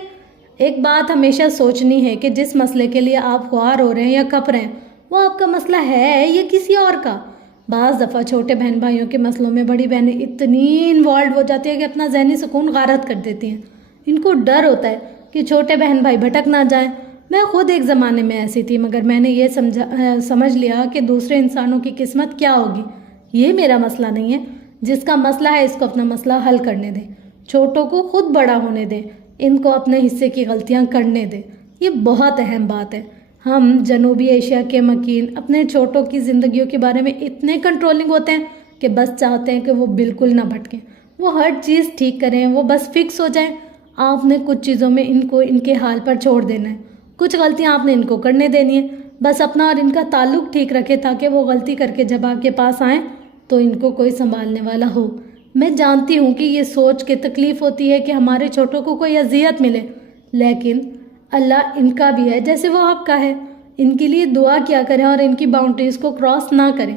ایک بات ہمیشہ سوچنی ہے کہ جس مسئلے کے لیے آپ خوار ہو رہے ہیں یا کپ رہے ہیں وہ آپ کا مسئلہ ہے یا کسی اور کا۔ بعض دفعہ چھوٹے بہن بھائیوں کے مسئلوں میں بڑی بہنیں اتنی انوالوڈ ہو جاتی ہے کہ اپنا ذہنی سکون غارت کر دیتی ہیں۔ ان کو ڈر ہوتا ہے کہ چھوٹے بہن بھائی بھٹک نہ جائیں۔ میں خود ایک زمانے میں ایسی تھی، مگر میں نے یہ سمجھ لیا کہ دوسرے انسانوں کی قسمت کیا ہوگی، یہ میرا مسئلہ نہیں ہے۔ جس کا مسئلہ ہے اس کو اپنا مسئلہ حل کرنے دیں، چھوٹوں کو خود بڑا ہونے دیں، ان کو اپنے حصے کی غلطیاں کرنے دیں۔ یہ بہت اہم بات ہے۔ ہم جنوبی ایشیا کے مکین اپنے چھوٹوں کی زندگیوں کے بارے میں اتنے کنٹرولنگ ہوتے ہیں کہ بس چاہتے ہیں کہ وہ بالکل نہ بھٹکیں، وہ ہر چیز ٹھیک کریں، وہ بس فکس ہو جائیں۔ آپ نے کچھ چیزوں میں ان کو ان کے حال پر چھوڑ دینا ہے، کچھ غلطیاں آپ نے ان کو کرنے دینی ہیں۔ بس اپنا اور ان کا تعلق ٹھیک رکھے تاکہ وہ غلطی کر کے جب آپ کے پاس آئیں تو ان کو کوئی سنبھالنے والا ہو۔ میں جانتی ہوں کہ یہ سوچ کے تکلیف ہوتی ہے کہ ہمارے چھوٹوں کو کوئی اذیت ملے، لیکن اللہ ان کا بھی ہے جیسے وہ آپ کا ہے۔ ان کے لیے دعا کیا کریں اور ان کی باؤنڈریز کو کراس نہ کریں۔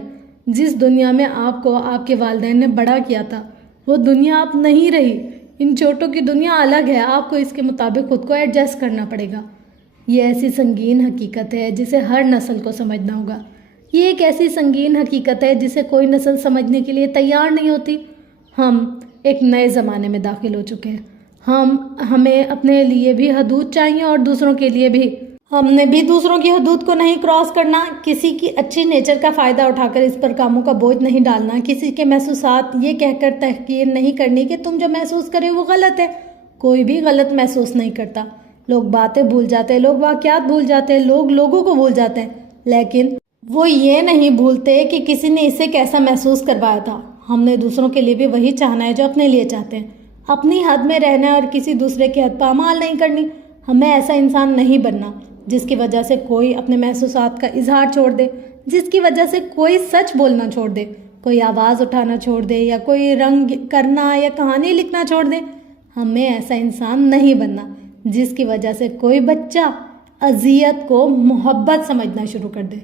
جس دنیا میں آپ کو آپ کے والدین نے بڑا کیا تھا وہ دنیا آپ نہیں رہی۔ ان چھوٹوں کی دنیا الگ ہے، آپ کو اس کے مطابق خود کو ایڈجسٹ کرنا پڑے گا۔ یہ ایسی سنگین حقیقت ہے جسے ہر نسل کو سمجھنا ہوگا۔ یہ ایک ایسی سنگین حقیقت ہے جسے کوئی نسل سمجھنے کے لیے تیار نہیں ہوتی۔ ہم ایک نئے زمانے میں داخل ہو چکے ہیں۔ ہمیں اپنے لیے بھی حدود چاہیے اور دوسروں کے لیے بھی۔ ہم نے بھی دوسروں کی حدود کو نہیں کراس کرنا، کسی کی اچھی نیچر کا فائدہ اٹھا کر اس پر کاموں کا بوجھ نہیں ڈالنا، کسی کے محسوسات یہ کہہ کر تحقیر نہیں کرنی کہ تم جو محسوس کرے وہ غلط ہے۔ کوئی بھی غلط محسوس نہیں کرتا۔ لوگ باتیں بھول جاتے ہیں، لوگ واقعات بھول جاتے ہیں، لوگ لوگوں کو بھول جاتے ہیں، لیکن وہ یہ نہیں بھولتے کہ کسی نے اسے کیسا محسوس کروایا تھا۔ ہم نے دوسروں کے لیے بھی وہی چاہنا ہے جو اپنے لیے چاہتے ہیں، اپنی حد میں رہنا ہے اور کسی دوسرے کی حد پامال نہیں کرنی۔ ہمیں ایسا انسان نہیں بننا جس کی وجہ سے کوئی اپنے محسوسات کا اظہار چھوڑ دے، جس کی وجہ سے کوئی سچ بولنا چھوڑ دے، کوئی آواز اٹھانا چھوڑ دے یا کوئی رنگ کرنا یا کہانی لکھنا چھوڑ دے۔ ہمیں ایسا انسان نہیں بننا جس کی وجہ سے کوئی بچہ اذیت کو محبت سمجھنا شروع کر دے۔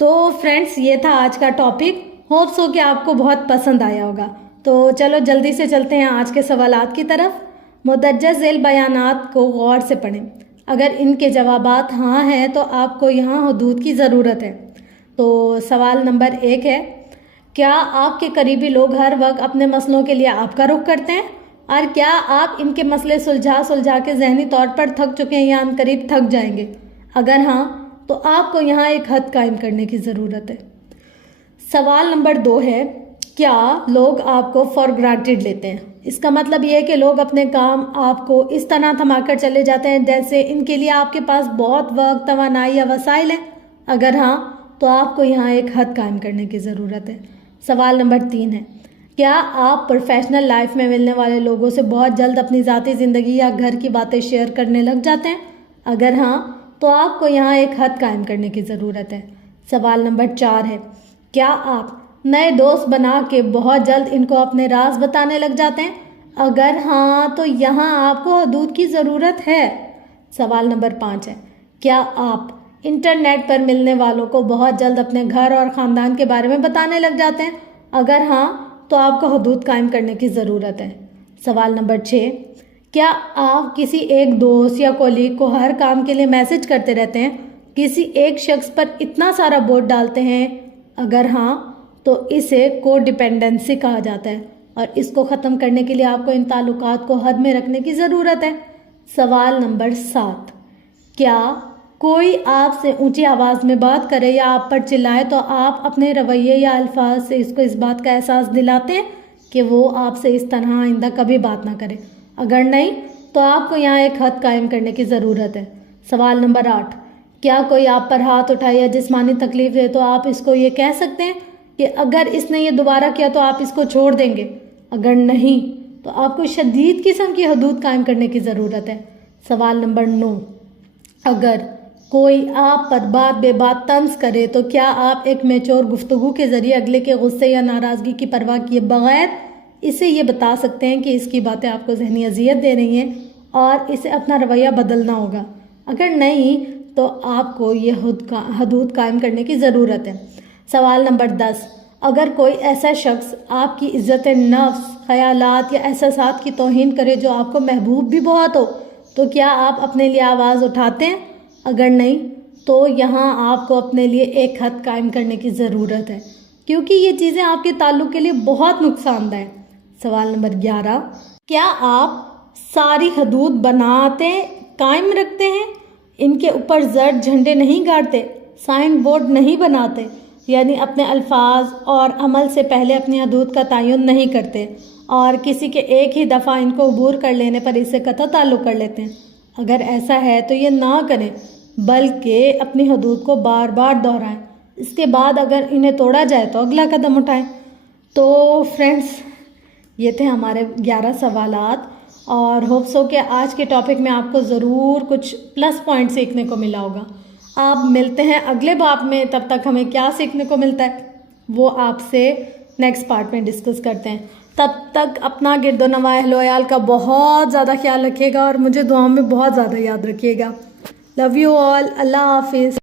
تو فرینڈس، یہ تھا آج کا ٹاپک۔ ہوپ سو کہ آپ کو بہت پسند آیا ہوگا۔ تو چلو جلدی سے چلتے ہیں آج کے سوالات کی طرف۔ مندرجہ ذیل بیانات کو غور سے پڑھیں۔ اگر ان کے جوابات ہاں ہیں تو آپ کو یہاں حدود کی ضرورت ہے۔ تو سوال نمبر 1 ہے، کیا آپ کے قریبی لوگ ہر وقت اپنے مسئلوں کے لیے آپ کا رخ کرتے ہیں؟ اور کیا آپ ان کے مسئلے سلجھا کے ذہنی طور پر تھک چکے ہیں یا عنقریب تھک جائیں گے؟ اگر ہاں تو آپ کو یہاں ایک حد قائم کرنے کی ضرورت ہے۔ سوال نمبر 2 ہے، کیا لوگ آپ کو فار گرانٹیڈ لیتے ہیں؟ اس کا مطلب یہ ہے کہ لوگ اپنے کام آپ کو اس طرح تھما کر چلے جاتے ہیں جیسے ان کے لیے آپ کے پاس بہت وقت، توانائی یا وسائل ہیں۔ اگر ہاں تو آپ کو یہاں ایک حد قائم کرنے کی ضرورت ہے۔ سوال نمبر 3 ہے، کیا آپ پروفیشنل لائف میں ملنے والے لوگوں سے بہت جلد اپنی ذاتی زندگی یا گھر کی باتیں شیئر کرنے لگ جاتے ہیں؟ اگر ہاں تو آپ کو یہاں ایک حد قائم کرنے کی ضرورت ہے۔ سوال نمبر 4 ہے، کیا آپ نئے دوست بنا کے بہت جلد ان کو اپنے راز بتانے لگ جاتے ہیں؟ اگر ہاں تو یہاں آپ کو حدود کی ضرورت ہے۔ سوال نمبر 5 ہے، کیا آپ انٹرنیٹ پر ملنے والوں کو بہت جلد اپنے گھر اور خاندان کے بارے میں بتانے لگ جاتے ہیں؟ اگر ہاں تو آپ کو حدود قائم کرنے کی ضرورت ہے۔ سوال نمبر 6، کیا آپ کسی ایک دوست یا کولیگ کو ہر کام کے لیے میسج کرتے رہتے ہیں؟ کسی ایک شخص پر اتنا سارا بوجھ ڈالتے ہیں؟ اگر ہاں تو اسے کو ڈیپینڈنسی کہا جاتا ہے، اور اس کو ختم کرنے کے لیے آپ کو ان تعلقات کو حد میں رکھنے کی ضرورت ہے۔ سوال نمبر 7، کیا کوئی آپ سے اونچی آواز میں بات کرے یا آپ پر چلائے تو آپ اپنے رویے یا الفاظ سے اس کو اس بات کا احساس دلاتے ہیں کہ وہ آپ سے اس طرح آئندہ کبھی بات نہ کرے؟ اگر نہیں تو آپ کو یہاں ایک حد قائم کرنے کی ضرورت ہے۔ سوال نمبر 8، کیا کوئی آپ پر ہاتھ اٹھائے یا جسمانی تکلیف دے تو آپ اس کو یہ کہہ سکتے ہیں کہ اگر اس نے یہ دوبارہ کیا تو آپ اس کو چھوڑ دیں گے؟ اگر نہیں تو آپ کو شدید قسم کی حدود قائم کرنے کی ضرورت ہے۔ سوال نمبر 9، اگر کوئی آپ پر بات بے بات طنز کرے تو کیا آپ ایک میچور گفتگو کے ذریعے اگلے کے غصے یا ناراضگی کی پرواہ کیے بغیر اسے یہ بتا سکتے ہیں کہ اس کی باتیں آپ کو ذہنی اذیت دے رہی ہیں اور اسے اپنا رویہ بدلنا ہوگا؟ اگر نہیں تو آپ کو یہ حدود قائم کرنے کی ضرورت ہے۔ سوال نمبر 10، اگر کوئی ایسا شخص آپ کی عزت نفس، خیالات یا احساسات کی توہین کرے جو آپ کو محبوب بھی بہت ہو تو کیا آپ اپنے لیے آواز اٹھاتے ہیں؟ اگر نہیں تو یہاں آپ کو اپنے لیے ایک حد قائم کرنے کی ضرورت ہے، کیونکہ یہ چیزیں آپ کے تعلق کے لیے بہت نقصان دہ ہیں۔ سوال نمبر 11، کیا آپ ساری حدود بناتے قائم رکھتے ہیں؟ ان کے اوپر زرد جھنڈے نہیں گاڑتے، سائن بورڈ نہیں بناتے، یعنی اپنے الفاظ اور عمل سے پہلے اپنی حدود کا تعین نہیں کرتے اور کسی کے ایک ہی دفعہ ان کو عبور کر لینے پر اس سے قطع تعلق کر لیتے ہیں؟ اگر ایسا ہے تو یہ نہ کریں، بلکہ اپنی حدود کو بار بار دہرائیں۔ اس کے بعد اگر انہیں توڑا جائے تو اگلا قدم اٹھائیں۔ تو فرینڈس، یہ تھے ہمارے 11 سوالات، اور ہوپ سو کہ آج کے ٹاپک میں آپ کو ضرور کچھ پلس پوائنٹ سیکھنے کو ملا ہوگا۔ آپ ملتے ہیں اگلے باب میں، تب تک ہمیں کیا سیکھنے کو ملتا ہے وہ آپ سے نیکسٹ پارٹ میں ڈسکس کرتے ہیں۔ تب تک اپنا گرد و نواح اہل و عیال کا بہت زیادہ خیال رکھیے گا اور مجھے دعاؤں میں بہت زیادہ یاد رکھیے گا۔ لو یو آل، اللہ حافظ۔